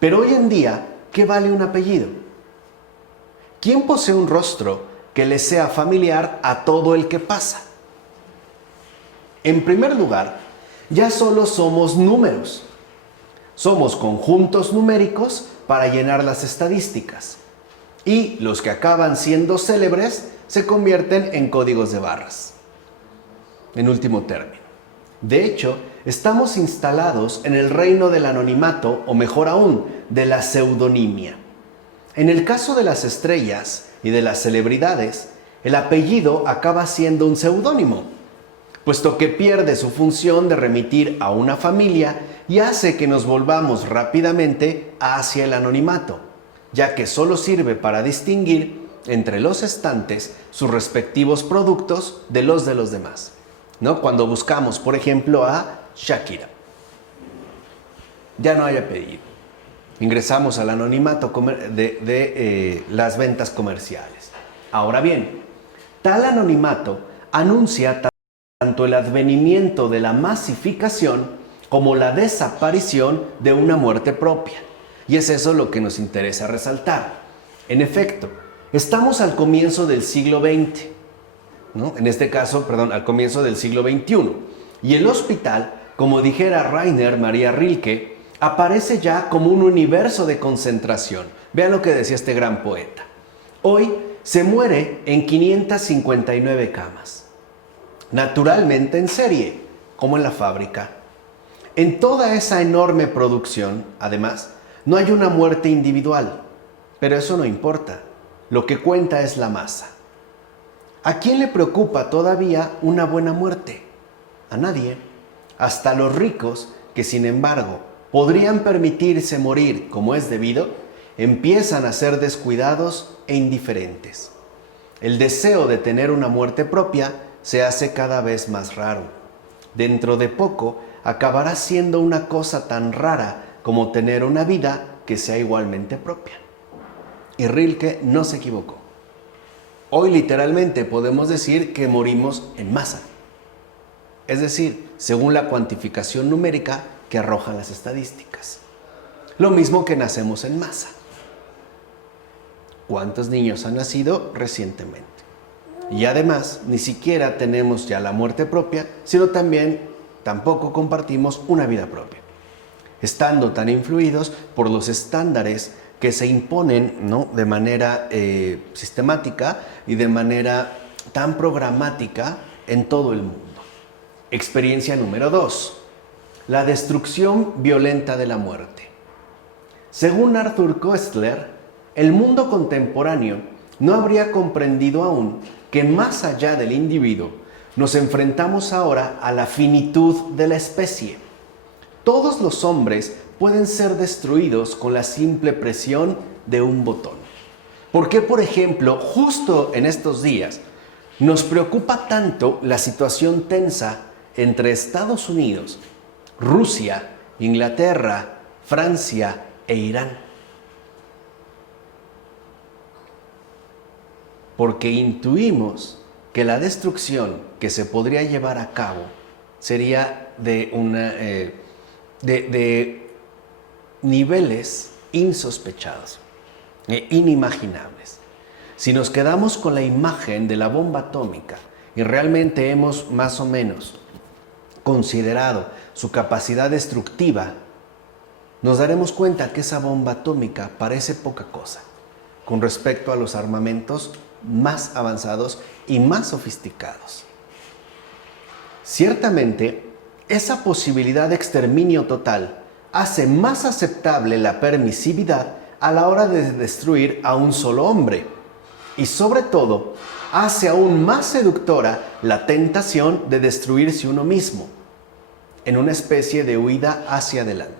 Pero hoy en día, ¿qué vale un apellido? ¿Quién posee un rostro que le sea familiar a todo el que pasa? En primer lugar, ya solo somos números. Somos conjuntos numéricos para llenar las estadísticas. Y los que acaban siendo célebres se convierten en códigos de barras. En último término, de hecho, estamos instalados en el reino del anonimato, o mejor aún, de la pseudonimia. En el caso de las estrellas y de las celebridades, el apellido acaba siendo un seudónimo, puesto que pierde su función de remitir a una familia y hace que nos volvamos rápidamente hacia el anonimato, ya que solo sirve para distinguir entre los estantes sus respectivos productos de los demás. ¿No? Cuando buscamos, por ejemplo, a Shakira, ya no hay apellido. Ingresamos al anonimato de las ventas comerciales. Ahora bien, tal anonimato anuncia tanto el advenimiento de la masificación como la desaparición de una muerte propia. Y es eso lo que nos interesa resaltar. En efecto, estamos al comienzo del siglo XX, ¿no? En este caso, al comienzo del siglo XXI. Y el hospital, como dijera Rainer Maria Rilke, aparece ya como un universo de concentración. Vean lo que decía este gran poeta. Hoy se muere en 559 camas. Naturalmente en serie, como en la fábrica. En toda esa enorme producción, además, no hay una muerte individual. Pero eso no importa. Lo que cuenta es la masa. ¿A quién le preocupa todavía una buena muerte? A nadie. Hasta los ricos, que sin embargo podrían permitirse morir como es debido, empiezan a ser descuidados e indiferentes. El deseo de tener una muerte propia se hace cada vez más raro. Dentro de poco acabará siendo una cosa tan rara como tener una vida que sea igualmente propia. Y Rilke no se equivocó. Hoy literalmente podemos decir que morimos en masa. Es decir, según la cuantificación numérica que arrojan las estadísticas. Lo mismo que nacemos en masa. ¿Cuántos niños han nacido recientemente? Y además, ni siquiera tenemos ya la muerte propia, sino tampoco compartimos una vida propia. Estando tan influidos por los estándares que se imponen, ¿no?, de manera sistemática y de manera tan programática en todo el mundo. Experiencia número 2. La destrucción violenta de la muerte. Según Arthur Koestler, el mundo contemporáneo no habría comprendido aún que más allá del individuo, nos enfrentamos ahora a la finitud de la especie. Todos los hombres pueden ser destruidos con la simple presión de un botón. ¿Por qué, por ejemplo, justo en estos días nos preocupa tanto la situación tensa entre Estados Unidos, Rusia, Inglaterra, Francia e Irán? Porque intuimos que la destrucción que se podría llevar a cabo sería de niveles insospechados e inimaginables. Si nos quedamos con la imagen de la bomba atómica y realmente hemos más o menos considerado su capacidad destructiva, nos daremos cuenta que esa bomba atómica parece poca cosa con respecto a los armamentos más avanzados y más sofisticados. Ciertamente, esa posibilidad de exterminio total hace más aceptable la permisividad a la hora de destruir a un solo hombre y, sobre todo, hace aún más seductora la tentación de destruirse uno mismo en una especie de huida hacia adelante.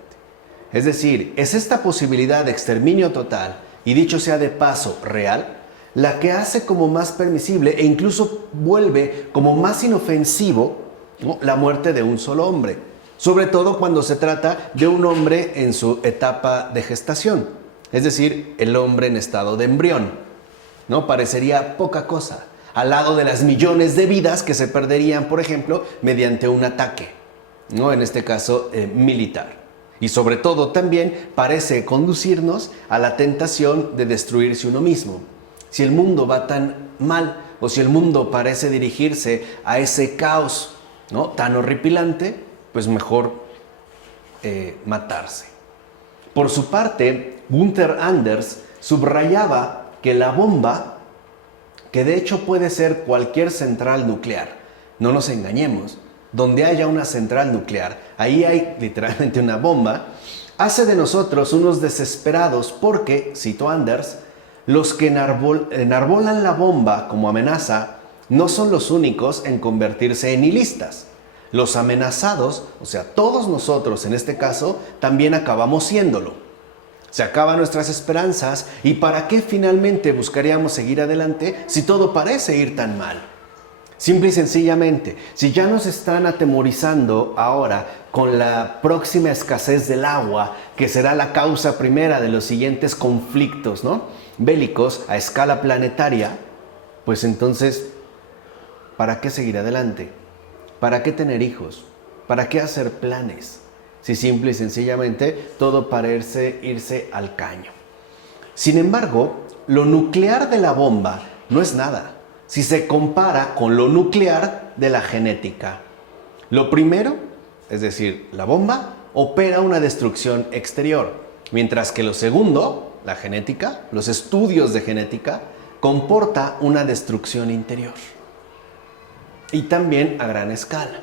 Es decir, es esta posibilidad de exterminio total, y dicho sea de paso, real, la que hace como más permisible e incluso vuelve como más inofensivo, ¿no?, la muerte de un solo hombre, sobre todo cuando se trata de un hombre en su etapa de gestación, es decir, el hombre en estado de embrión, ¿no? Parecería poca cosa, al lado de las millones de vidas que se perderían, por ejemplo, mediante un ataque, ¿no? En este caso, militar. Y sobre todo también parece conducirnos a la tentación de destruirse uno mismo. Si el mundo va tan mal, o si el mundo parece dirigirse a ese caos, ¿no?, tan horripilante, pues mejor matarse. Por su parte, Gunther Anders subrayaba que la bomba, que de hecho puede ser cualquier central nuclear, no nos engañemos, donde haya una central nuclear, ahí hay literalmente una bomba, hace de nosotros unos desesperados porque, cito Anders, los que enarbolan la bomba como amenaza no son los únicos en convertirse en nihilistas. Los amenazados, o sea, todos nosotros en este caso, también acabamos siéndolo. Se acaban nuestras esperanzas y ¿para qué finalmente buscaríamos seguir adelante si todo parece ir tan mal? Simple y sencillamente, si ya nos están atemorizando ahora con la próxima escasez del agua, que será la causa primera de los siguientes conflictos, ¿no?, bélicos a escala planetaria, pues entonces, ¿para qué seguir adelante? ¿Para qué tener hijos? ¿Para qué hacer planes? Si simple y sencillamente todo parece irse al caño. Sin embargo, lo nuclear de la bomba no es nada si se compara con lo nuclear de la genética. Lo primero, es decir, la bomba, opera una destrucción exterior, mientras que lo segundo, la genética, los estudios de genética, comporta una destrucción interior. Y también a gran escala.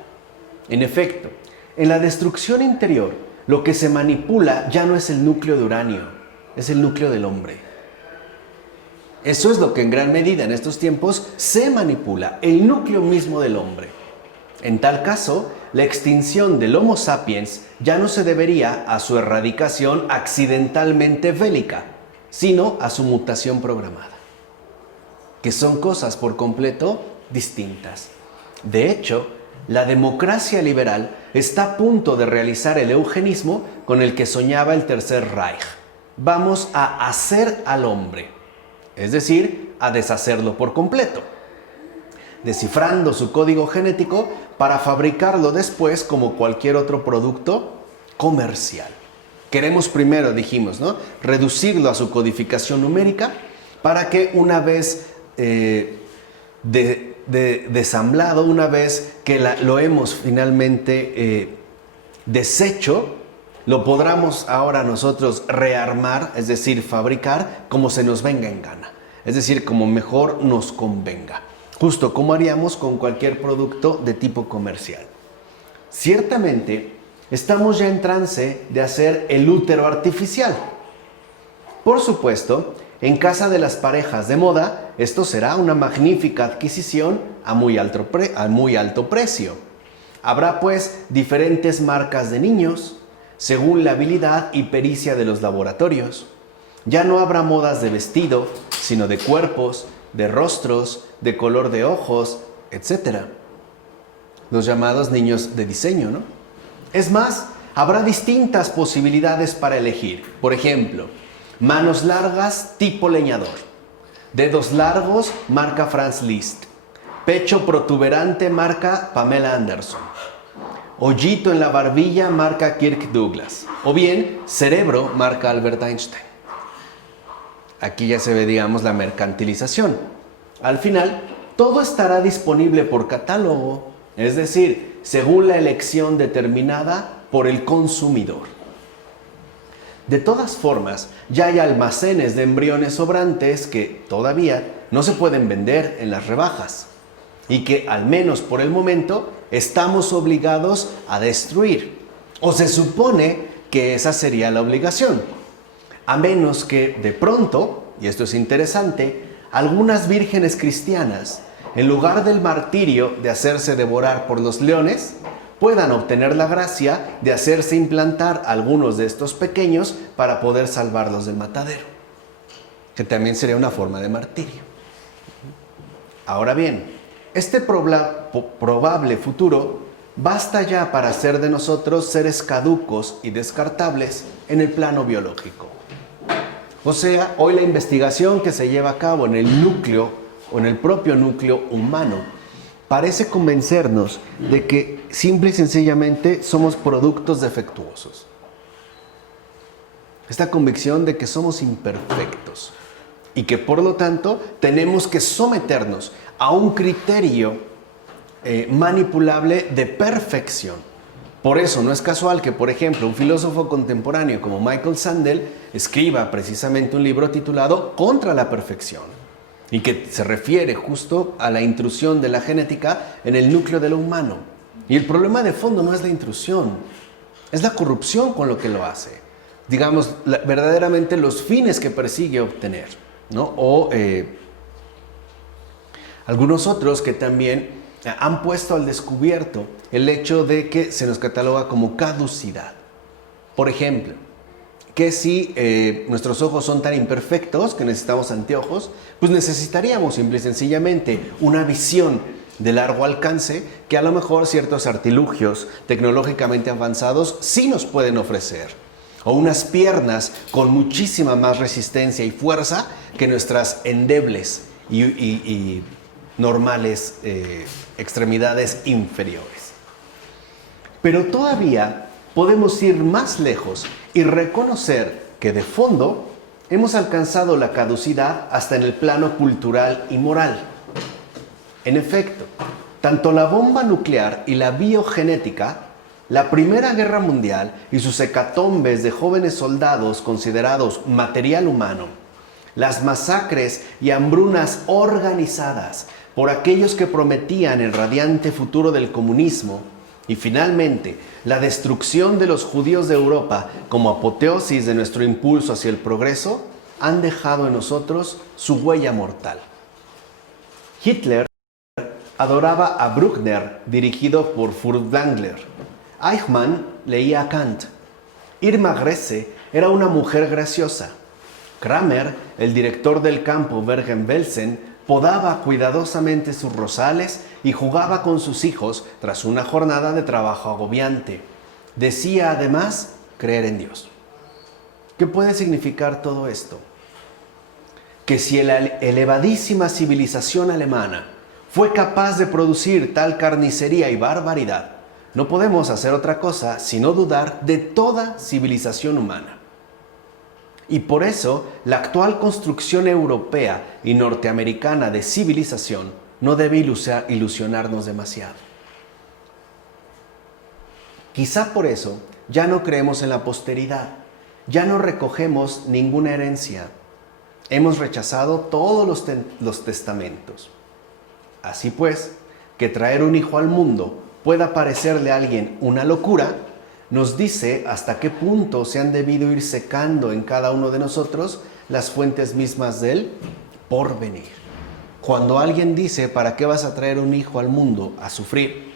En efecto, en la destrucción interior, lo que se manipula ya no es el núcleo de uranio, es el núcleo del hombre. Eso es lo que en gran medida en estos tiempos se manipula, el núcleo mismo del hombre. En tal caso, la extinción del Homo sapiens ya no se debería a su erradicación accidentalmente bélica, sino a su mutación programada, que son cosas por completo distintas. De hecho, la democracia liberal está a punto de realizar el eugenismo con el que soñaba el Tercer Reich. Vamos a hacer al hombre, es decir, a deshacerlo por completo, descifrando su código genético para fabricarlo después como cualquier otro producto comercial. Queremos primero, dijimos, ¿no?, reducirlo a su codificación numérica para que una vez desamblado, una vez que lo hemos finalmente deshecho, lo podamos ahora nosotros rearmar, es decir, fabricar como se nos venga en gana, es decir, como mejor nos convenga, justo como haríamos con cualquier producto de tipo comercial. Ciertamente, estamos ya en trance de hacer el útero artificial. Por supuesto, en casa de las parejas de moda, esto será una magnífica adquisición a muy alto precio. Habrá pues diferentes marcas de niños, según la habilidad y pericia de los laboratorios. Ya no habrá modas de vestido, sino de cuerpos, de rostros, de color de ojos, etc. Los llamados niños de diseño, ¿no? Es más, habrá distintas posibilidades para elegir. Por ejemplo, manos largas tipo leñador, dedos largos marca Franz Liszt, pecho protuberante marca Pamela Anderson, hoyito en la barbilla marca Kirk Douglas, o bien cerebro marca Albert Einstein. Aquí ya se ve, digamos, la mercantilización. Al final, todo estará disponible por catálogo, es decir, según la elección determinada por el consumidor. De todas formas, ya hay almacenes de embriones sobrantes que todavía no se pueden vender en las rebajas y que, al menos por el momento, estamos obligados a destruir. O se supone que esa sería la obligación. A menos que, de pronto, y esto es interesante, algunas vírgenes cristianas, en lugar del martirio de hacerse devorar por los leones, puedan obtener la gracia de hacerse implantar algunos de estos pequeños para poder salvarlos del matadero, que también sería una forma de martirio. Ahora bien, este probable futuro basta ya para hacer de nosotros seres caducos y descartables en el plano biológico. O sea, hoy la investigación que se lleva a cabo en el núcleo o en el propio núcleo humano parece convencernos de que simple y sencillamente somos productos defectuosos. Esta convicción de que somos imperfectos y que por lo tanto tenemos que someternos a un criterio manipulable de perfección. Por eso no es casual que, por ejemplo, un filósofo contemporáneo como Michael Sandel escriba precisamente un libro titulado Contra la perfección, y que se refiere justo a la intrusión de la genética en el núcleo de lo humano. Y el problema de fondo no es la intrusión, es la corrupción con lo que lo hace. Digamos, verdaderamente los fines que persigue obtener, ¿no? O algunos otros que también han puesto al descubierto el hecho de que se nos cataloga como caducidad. Por ejemplo, que si nuestros ojos son tan imperfectos que necesitamos anteojos, pues necesitaríamos simple y sencillamente una visión de largo alcance que a lo mejor ciertos artilugios tecnológicamente avanzados sí nos pueden ofrecer. O unas piernas con muchísima más resistencia y fuerza que nuestras endebles y normales extremidades inferiores. Pero todavía podemos ir más lejos y reconocer que de fondo hemos alcanzado la caducidad hasta en el plano cultural y moral. En efecto, tanto la bomba nuclear y la biogenética, la Primera Guerra Mundial y sus hecatombes de jóvenes soldados considerados material humano, las masacres y hambrunas organizadas por aquellos que prometían el radiante futuro del comunismo, y finalmente la destrucción de los judíos de Europa como apoteosis de nuestro impulso hacia el progreso, han dejado en nosotros su huella mortal. Hitler adoraba a Bruckner, dirigido por Furtwängler. Eichmann leía a Kant. Irma Grese era una mujer graciosa. Kramer, el director del campo Bergen-Belsen, podaba cuidadosamente sus rosales y jugaba con sus hijos tras una jornada de trabajo agobiante. Decía además creer en Dios. ¿Qué puede significar todo esto? Que si la elevadísima civilización alemana fue capaz de producir tal carnicería y barbaridad, no podemos hacer otra cosa sino dudar de toda civilización humana. Y por eso, la actual construcción europea y norteamericana de civilización no debe ilusionarnos demasiado. Quizá por eso ya no creemos en la posteridad, ya no recogemos ninguna herencia. Hemos rechazado todos los testamentos. Así pues, que traer un hijo al mundo pueda parecerle a alguien una locura, nos dice hasta qué punto se han debido ir secando en cada uno de nosotros las fuentes mismas del porvenir. Cuando alguien dice, ¿para qué vas a traer un hijo al mundo a sufrir?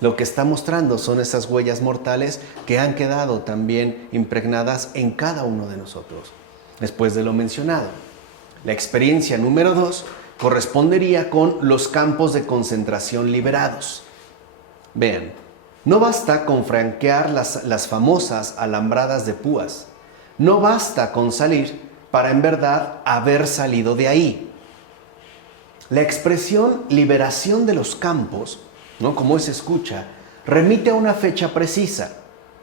Lo que está mostrando son esas huellas mortales que han quedado también impregnadas en cada uno de nosotros. Después de lo mencionado, la experiencia número 2 correspondería con los campos de concentración liberados. Vean, no basta con franquear las famosas alambradas de púas. No basta con salir para en verdad haber salido de ahí. La expresión liberación de los campos, ¿no?, como se escucha, remite a una fecha precisa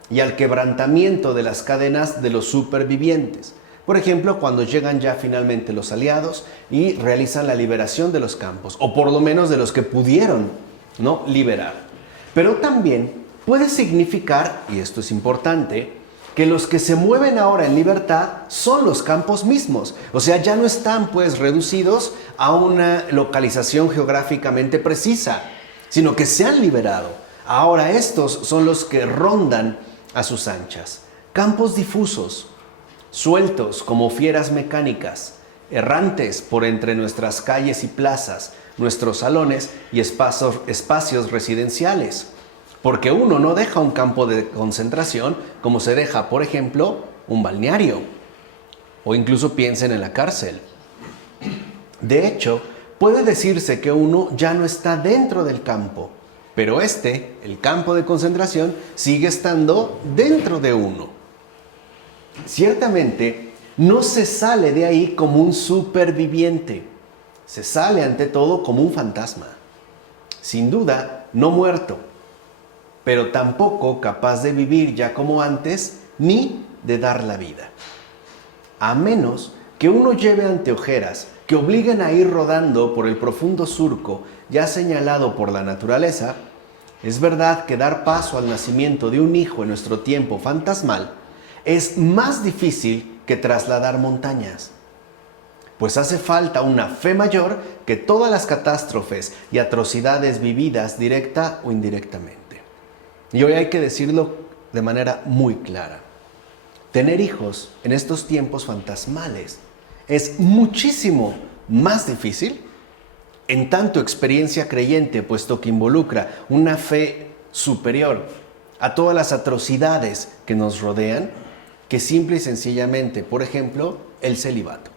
y al quebrantamiento de las cadenas de los supervivientes. Por ejemplo, cuando llegan ya finalmente los aliados y realizan la liberación de los campos, o por lo menos de los que pudieron, ¿no?, liberar. Pero también puede significar, y esto es importante, que los que se mueven ahora en libertad son los campos mismos. O sea, ya no están pues reducidos a una localización geográficamente precisa, sino que se han liberado. Ahora estos son los que rondan a sus anchas. Campos difusos, sueltos como fieras mecánicas, errantes por entre nuestras calles y plazas, nuestros salones y espacios residenciales. Porque uno no deja un campo de concentración como se deja, por ejemplo, un balneario. O incluso piensen en la cárcel. De hecho, puede decirse que uno ya no está dentro del campo, pero el campo de concentración, sigue estando dentro de uno. Ciertamente, no se sale de ahí como un superviviente. Se sale ante todo como un fantasma. Sin duda, no muerto, pero tampoco capaz de vivir ya como antes, ni de dar la vida. A menos que uno lleve anteojeras que obliguen a ir rodando por el profundo surco ya señalado por la naturaleza. Es verdad que dar paso al nacimiento de un hijo en nuestro tiempo fantasmal es más difícil que trasladar montañas, pues hace falta una fe mayor que todas las catástrofes y atrocidades vividas directa o indirectamente. Y hoy hay que decirlo de manera muy clara. Tener hijos en estos tiempos fantasmales es muchísimo más difícil en tanto experiencia creyente, puesto que involucra una fe superior a todas las atrocidades que nos rodean, que simple y sencillamente, por ejemplo, el celibato.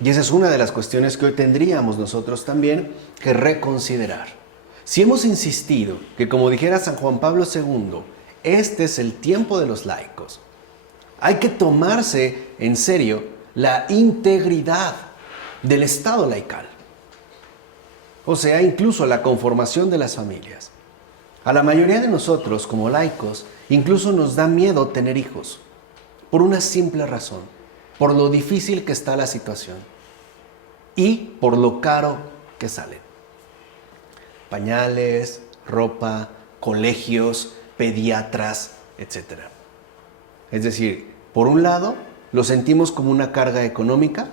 Y esa es una de las cuestiones que hoy tendríamos nosotros también que reconsiderar. Si hemos insistido que, como dijera San Juan Pablo II, este es el tiempo de los laicos, hay que tomarse en serio la integridad del Estado laical. O sea, incluso la conformación de las familias. A la mayoría de nosotros, como laicos, incluso nos da miedo tener hijos, por una simple razón, por lo difícil que está la situación y por lo caro que salen. Pañales, ropa, colegios, pediatras, etc. Es decir, por un lado, lo sentimos como una carga económica,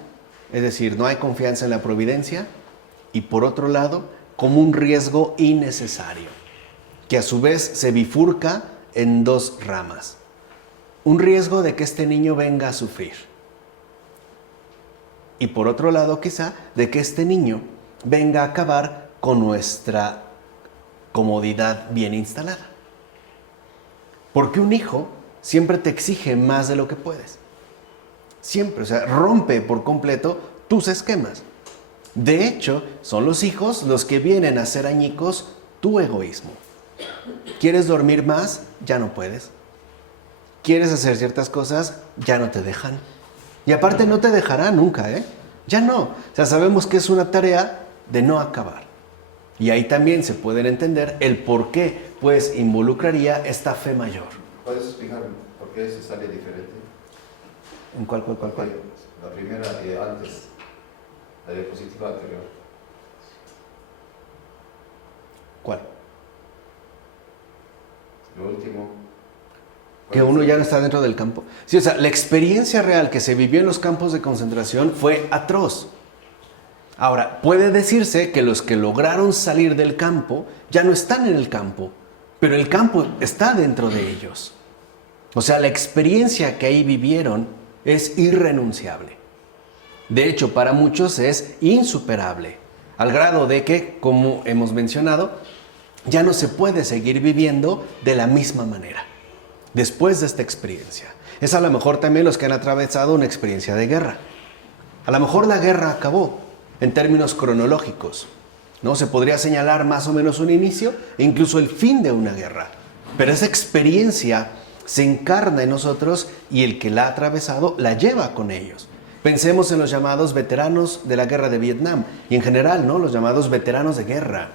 es decir, no hay confianza en la providencia, y por otro lado, como un riesgo innecesario, que a su vez se bifurca en dos ramas. Un riesgo de que este niño venga a sufrir. Y por otro lado, quizá, de que este niño venga a acabar con nuestra comodidad bien instalada. Porque un hijo siempre te exige más de lo que puedes. Siempre, o sea, rompe por completo tus esquemas. De hecho, son los hijos los que vienen a hacer añicos tu egoísmo. ¿Quieres dormir más? Ya no puedes. ¿Quieres hacer ciertas cosas? Ya no te dejan. Y aparte no te dejará nunca, ¿eh? Ya no. O sea, sabemos que es una tarea de no acabar. Y ahí también se pueden entender el por qué, pues, involucraría esta fe mayor. ¿Puedes explicar por qué se sale diferente? ¿En cuál? La primera antes, la diapositiva anterior. ¿Cuál? Lo último. Que uno ya no está dentro del campo. Sí, o sea, la experiencia real que se vivió en los campos de concentración fue atroz. Ahora, puede decirse que los que lograron salir del campo ya no están en el campo, pero el campo está dentro de ellos. O sea, la experiencia que ahí vivieron es irrenunciable. De hecho, para muchos es insuperable, al grado de que, como hemos mencionado, ya no se puede seguir viviendo de la misma manera después de esta experiencia. Es a lo mejor también los que han atravesado una experiencia de guerra. A lo mejor la guerra acabó en términos cronológicos, ¿no? Se podría señalar más o menos un inicio e incluso el fin de una guerra. Pero esa experiencia se encarna en nosotros y el que la ha atravesado la lleva con ellos. Pensemos en los llamados veteranos de la guerra de Vietnam y en general, ¿no? Los llamados veteranos de guerra.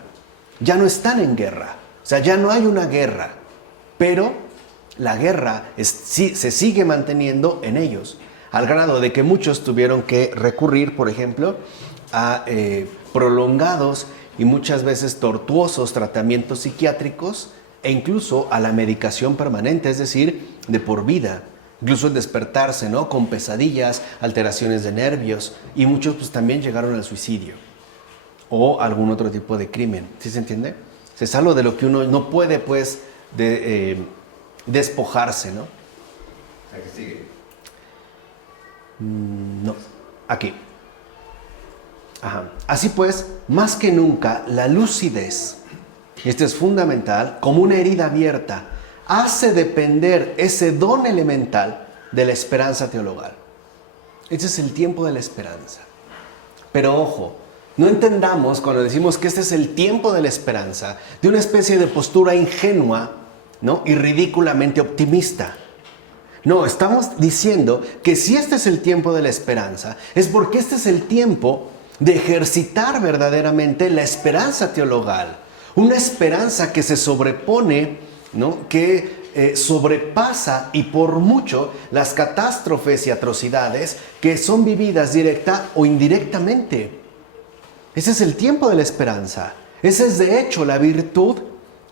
Ya no están en guerra, o sea, ya no hay una guerra, pero la guerra se sigue manteniendo en ellos, al grado de que muchos tuvieron que recurrir, por ejemplo, a prolongados y muchas veces tortuosos tratamientos psiquiátricos e incluso a la medicación permanente, es decir, de por vida. Incluso el despertarse, ¿no? Con pesadillas, alteraciones de nervios, y muchos pues también llegaron al suicidio o algún otro tipo de crimen. ¿Sí se entiende? Es algo de lo que uno no puede pues despojarse, ¿no? Aquí sigue. No, aquí. Ajá. Así pues, más que nunca, la lucidez, y esto es fundamental, como una herida abierta, hace depender ese don elemental de la esperanza teologal. Este es el tiempo de la esperanza. Pero ojo, no entendamos cuando decimos que este es el tiempo de la esperanza de una especie de postura ingenua, ¿no? Y ridículamente optimista. No, estamos diciendo que si este es el tiempo de la esperanza, es porque este es el tiempo de ejercitar verdaderamente la esperanza teologal. Una esperanza que se sobrepone, ¿no? Que sobrepasa y por mucho las catástrofes y atrocidades que son vividas directa o indirectamente. Ese es el tiempo de la esperanza. Esa es de hecho la virtud,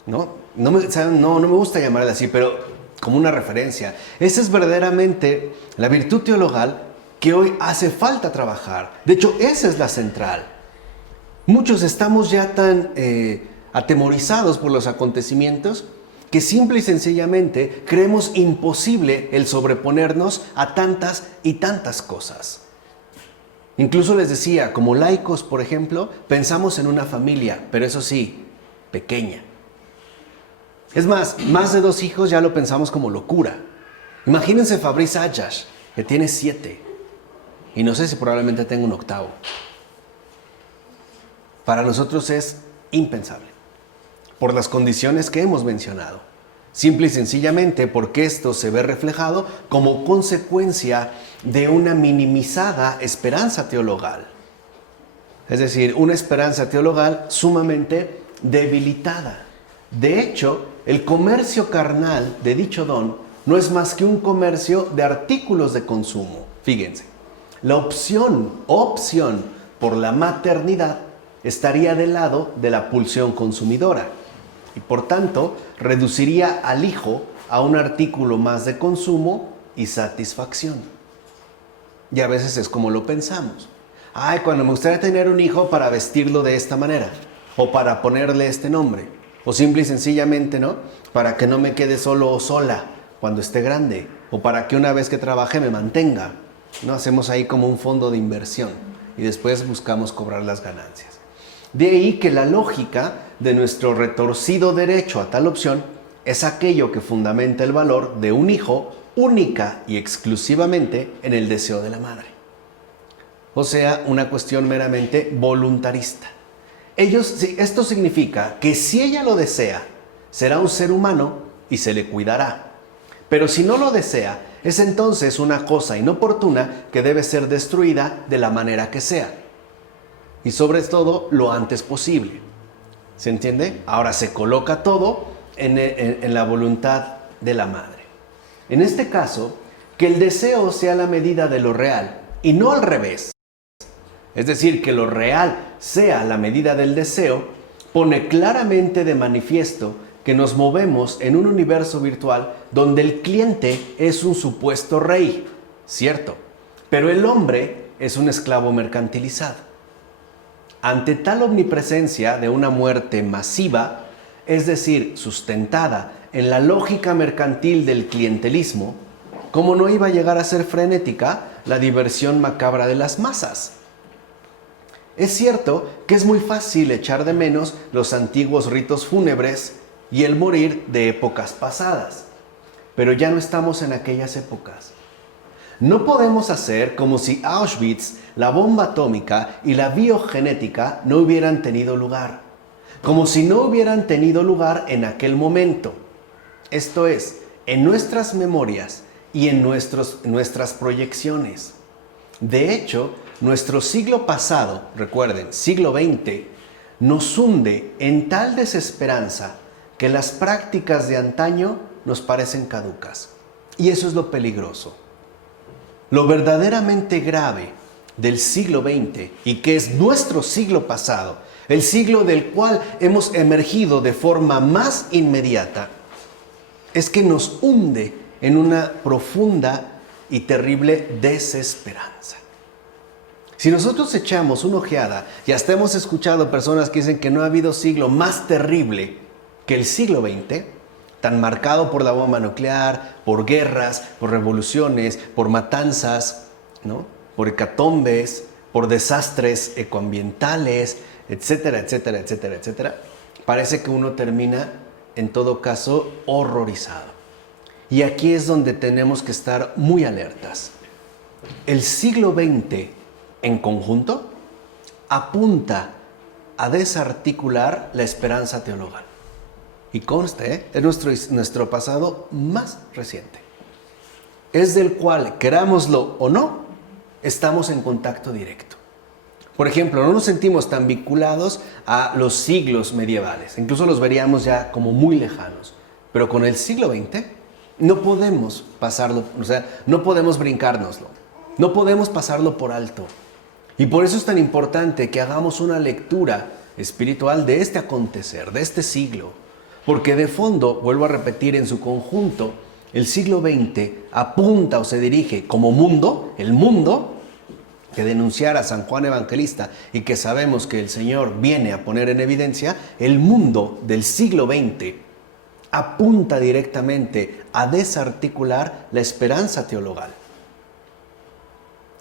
¿no? No me gusta llamarla así, pero como una referencia. Esa es verdaderamente la virtud teologal que hoy hace falta trabajar. De hecho, esa es la central. Muchos estamos ya tan atemorizados por los acontecimientos que simple y sencillamente creemos imposible el sobreponernos a tantas y tantas cosas. Incluso les decía, como laicos, por ejemplo, pensamos en una familia, pero eso sí, pequeña. Es más de 2 hijos ya lo pensamos como locura. Imagínense Fabrice Ayash, que tiene 7, y no sé si probablemente tenga un 8º. Para nosotros es impensable, por las condiciones que hemos mencionado. Simple y sencillamente porque esto se ve reflejado como consecuencia de una minimizada esperanza teologal. Es decir, una esperanza teologal sumamente debilitada. De hecho, el comercio carnal de dicho don no es más que un comercio de artículos de consumo. Fíjense, la opción por la maternidad estaría del lado de la pulsión consumidora y por tanto reduciría al hijo a un artículo más de consumo y satisfacción. Y a veces es como lo pensamos. Ay, cuando me gustaría tener un hijo para vestirlo de esta manera o para ponerle este nombre o simple y sencillamente, ¿no? Para que no me quede solo o sola cuando esté grande o para que una vez que trabaje me mantenga. ¿No? Hacemos ahí como un fondo de inversión y después buscamos cobrar las ganancias. De ahí que la lógica de nuestro retorcido derecho a tal opción es aquello que fundamenta el valor de un hijo única y exclusivamente en el deseo de la madre. O sea, una cuestión meramente voluntarista. Esto significa que si ella lo desea, será un ser humano y se le cuidará. Pero si no lo desea, es entonces una cosa inoportuna que debe ser destruida de la manera que sea. Y sobre todo, lo antes posible. ¿Se entiende? Ahora se coloca todo en la voluntad de la madre. En este caso, que el deseo sea la medida de lo real y no al revés. Es decir, que lo real sea la medida del deseo, pone claramente de manifiesto que nos movemos en un universo virtual donde el cliente es un supuesto rey, cierto, pero el hombre es un esclavo mercantilizado. Ante tal omnipresencia de una muerte masiva, es decir, sustentada en la lógica mercantil del clientelismo, ¿cómo no iba a llegar a ser frenética la diversión macabra de las masas. Es cierto que es muy fácil echar de menos los antiguos ritos fúnebres y el morir de épocas pasadas, pero ya no estamos en aquellas épocas. No podemos hacer como si Auschwitz, la bomba atómica y la biogenética no hubieran tenido lugar, como si no hubieran tenido lugar en aquel momento. Esto es, en nuestras memorias y en nuestras proyecciones. De hecho, nuestro siglo pasado, recuerden, siglo XX, nos hunde en tal desesperanza que las prácticas de antaño nos parecen caducas. Y eso es lo peligroso. Lo verdaderamente grave del siglo XX y que es nuestro siglo pasado, el siglo del cual hemos emergido de forma más inmediata, es que nos hunde en una profunda y terrible desesperanza. Si nosotros echamos una ojeada y hasta hemos escuchado personas que dicen que no ha habido siglo más terrible que el siglo XX, tan marcado por la bomba nuclear, por guerras, por revoluciones, por matanzas, ¿no? Por hecatombes, por desastres ecoambientales, etcétera, etcétera, etcétera, etcétera, parece que uno termina, en todo caso, horrorizado. Y aquí es donde tenemos que estar muy alertas. El siglo XX, en conjunto, apunta a desarticular la esperanza teologal. Y conste, es nuestro pasado más reciente. Es del cual, querámoslo o no, estamos en contacto directo. Por ejemplo, no nos sentimos tan vinculados a los siglos medievales. Incluso los veríamos ya como muy lejanos. Pero con el siglo XX no podemos pasarlo, o sea, no podemos brincárnoslo. No podemos pasarlo por alto. Y por eso es tan importante que hagamos una lectura espiritual de este acontecer, de este siglo. Porque de fondo, vuelvo a repetir, en su conjunto, el siglo XX apunta o se dirige como mundo, el mundo que denunciara San Juan Evangelista y que sabemos que el Señor viene a poner en evidencia, el mundo del siglo XX apunta directamente a desarticular la esperanza teologal.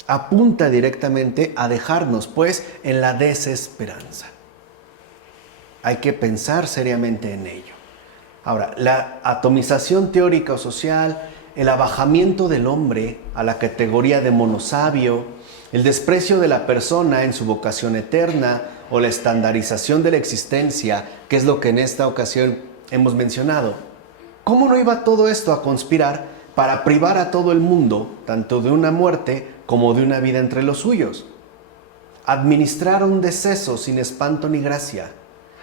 Apunta directamente a dejarnos, pues, en la desesperanza. Hay que pensar seriamente en ello. Ahora, la atomización teórica o social, el abajamiento del hombre a la categoría de monosabio, el desprecio de la persona en su vocación eterna o la estandarización de la existencia, que es lo que en esta ocasión hemos mencionado. ¿Cómo no iba todo esto a conspirar para privar a todo el mundo, tanto de una muerte como de una vida entre los suyos? Administrar un deceso sin espanto ni gracia,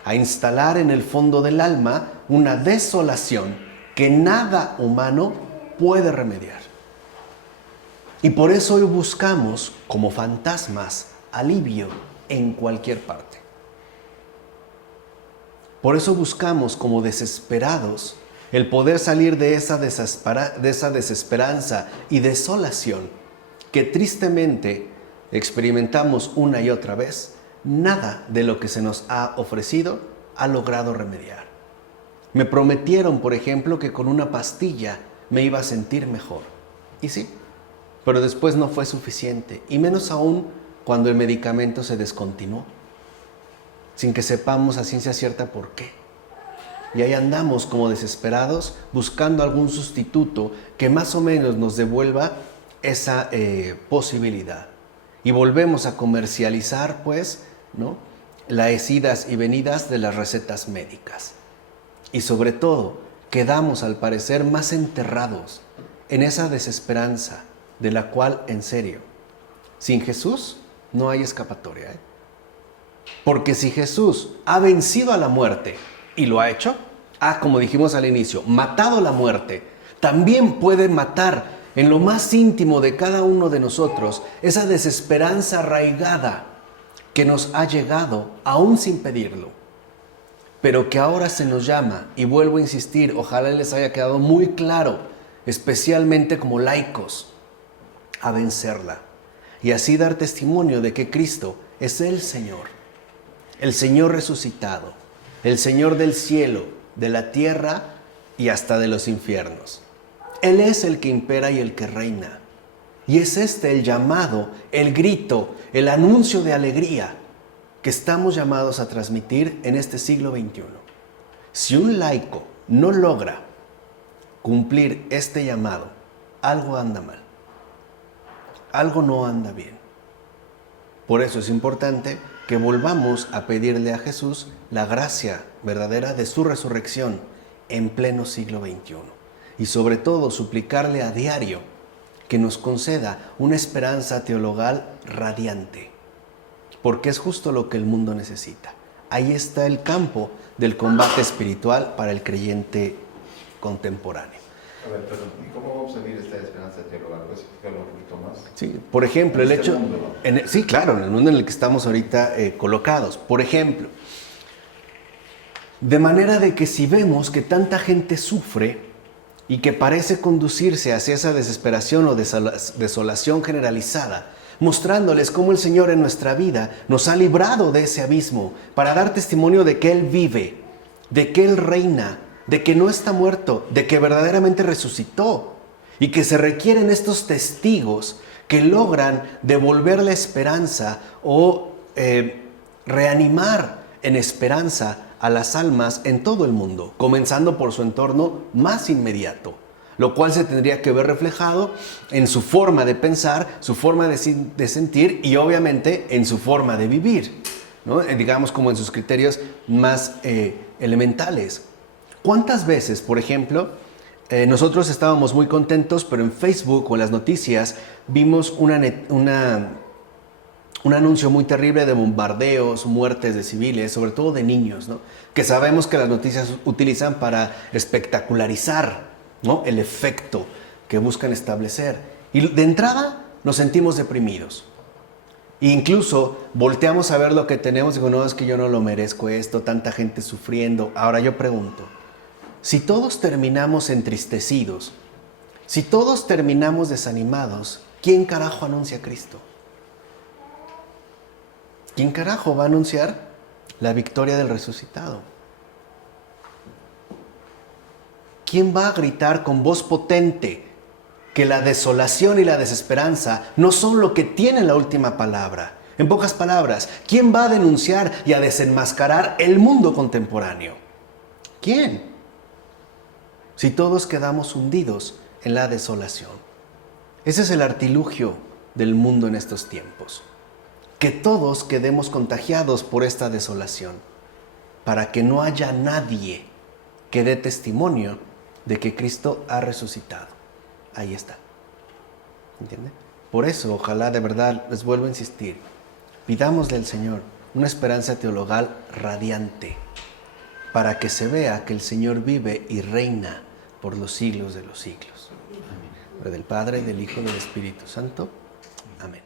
a instalar en el fondo del alma una desolación que nada humano puede remediar. Y por eso hoy buscamos, como fantasmas, alivio en cualquier parte. Por eso buscamos, como desesperados, el poder salir de esa desesperanza y desolación que tristemente experimentamos una y otra vez. Nada de lo que se nos ha ofrecido ha logrado remediar. Me prometieron, por ejemplo, que con una pastilla me iba a sentir mejor. Y sí, pero después no fue suficiente, y menos aún cuando el medicamento se descontinuó, sin que sepamos a ciencia cierta por qué. Y ahí andamos como desesperados buscando algún sustituto que más o menos nos devuelva esa posibilidad. Y volvemos a comercializar, pues, ¿no?, las idas y venidas de las recetas médicas. Y sobre todo, quedamos al parecer más enterrados en esa desesperanza de la cual, en serio, sin Jesús no hay escapatoria, ¿eh? Porque si Jesús ha vencido a la muerte y lo ha hecho, como dijimos al inicio, matado la muerte, también puede matar en lo más íntimo de cada uno de nosotros esa desesperanza arraigada que nos ha llegado aún sin pedirlo, pero que ahora se nos llama, y vuelvo a insistir, ojalá les haya quedado muy claro, especialmente como laicos, a vencerla y así dar testimonio de que Cristo es el Señor resucitado, el Señor del cielo, de la tierra y hasta de los infiernos. Él es el que impera y el que reina. Y es este el llamado, el grito, el anuncio de alegría que estamos llamados a transmitir en este siglo XXI. Si un laico no logra cumplir este llamado, algo anda mal, algo no anda bien. Por eso es importante que volvamos a pedirle a Jesús la gracia verdadera de su resurrección en pleno siglo XXI. Y sobre todo suplicarle a diario que nos conceda una esperanza teologal radiante, porque es justo lo que el mundo necesita. Ahí está el campo del combate espiritual para el creyente contemporáneo. A ver, perdón, ¿y cómo vamos a vivir esta esperanza teologal? ¿Puedes explicarlo un poquito más? Sí, por ejemplo, el hecho... mundo, ¿no? Sí, claro, en el mundo en el que estamos ahorita colocados. Por ejemplo, de manera de que si vemos que tanta gente sufre y que parece conducirse hacia esa desesperación o desolación generalizada, mostrándoles cómo el Señor en nuestra vida nos ha librado de ese abismo para dar testimonio de que Él vive, de que Él reina, de que no está muerto, de que verdaderamente resucitó, y que se requieren estos testigos que logran devolver la esperanza o reanimar en esperanza a las almas en todo el mundo, comenzando por su entorno más inmediato, lo cual se tendría que ver reflejado en su forma de pensar, su forma de sentir y obviamente en su forma de vivir, ¿no? Digamos como en sus criterios más elementales. ¿Cuántas veces, por ejemplo, nosotros estábamos muy contentos, pero en Facebook o en las noticias vimos un anuncio muy terrible de bombardeos, muertes de civiles, sobre todo de niños, ¿no? Que sabemos que las noticias utilizan para espectacularizar, ¿no?, el efecto que buscan establecer. Y de entrada nos sentimos deprimidos. E incluso volteamos a ver lo que tenemos y digo, no, es que yo no lo merezco esto, tanta gente sufriendo. Ahora yo pregunto, si todos terminamos entristecidos, si todos terminamos desanimados, ¿quién carajo anuncia a Cristo? ¿Quién carajo va a anunciar la victoria del resucitado? ¿Quién va a gritar con voz potente que la desolación y la desesperanza no son lo que tienen la última palabra? En pocas palabras, ¿quién va a denunciar y a desenmascarar el mundo contemporáneo? ¿Quién? Si todos quedamos hundidos en la desolación. Ese es el artilugio del mundo en estos tiempos. Que todos quedemos contagiados por esta desolación, para que no haya nadie que dé testimonio de que Cristo ha resucitado. Ahí está. ¿Entiende? Por eso, ojalá de verdad, les vuelvo a insistir, pidámosle al Señor una esperanza teologal radiante, para que se vea que el Señor vive y reina por los siglos de los siglos. En nombre del Padre, del Hijo y del Espíritu Santo. Amén.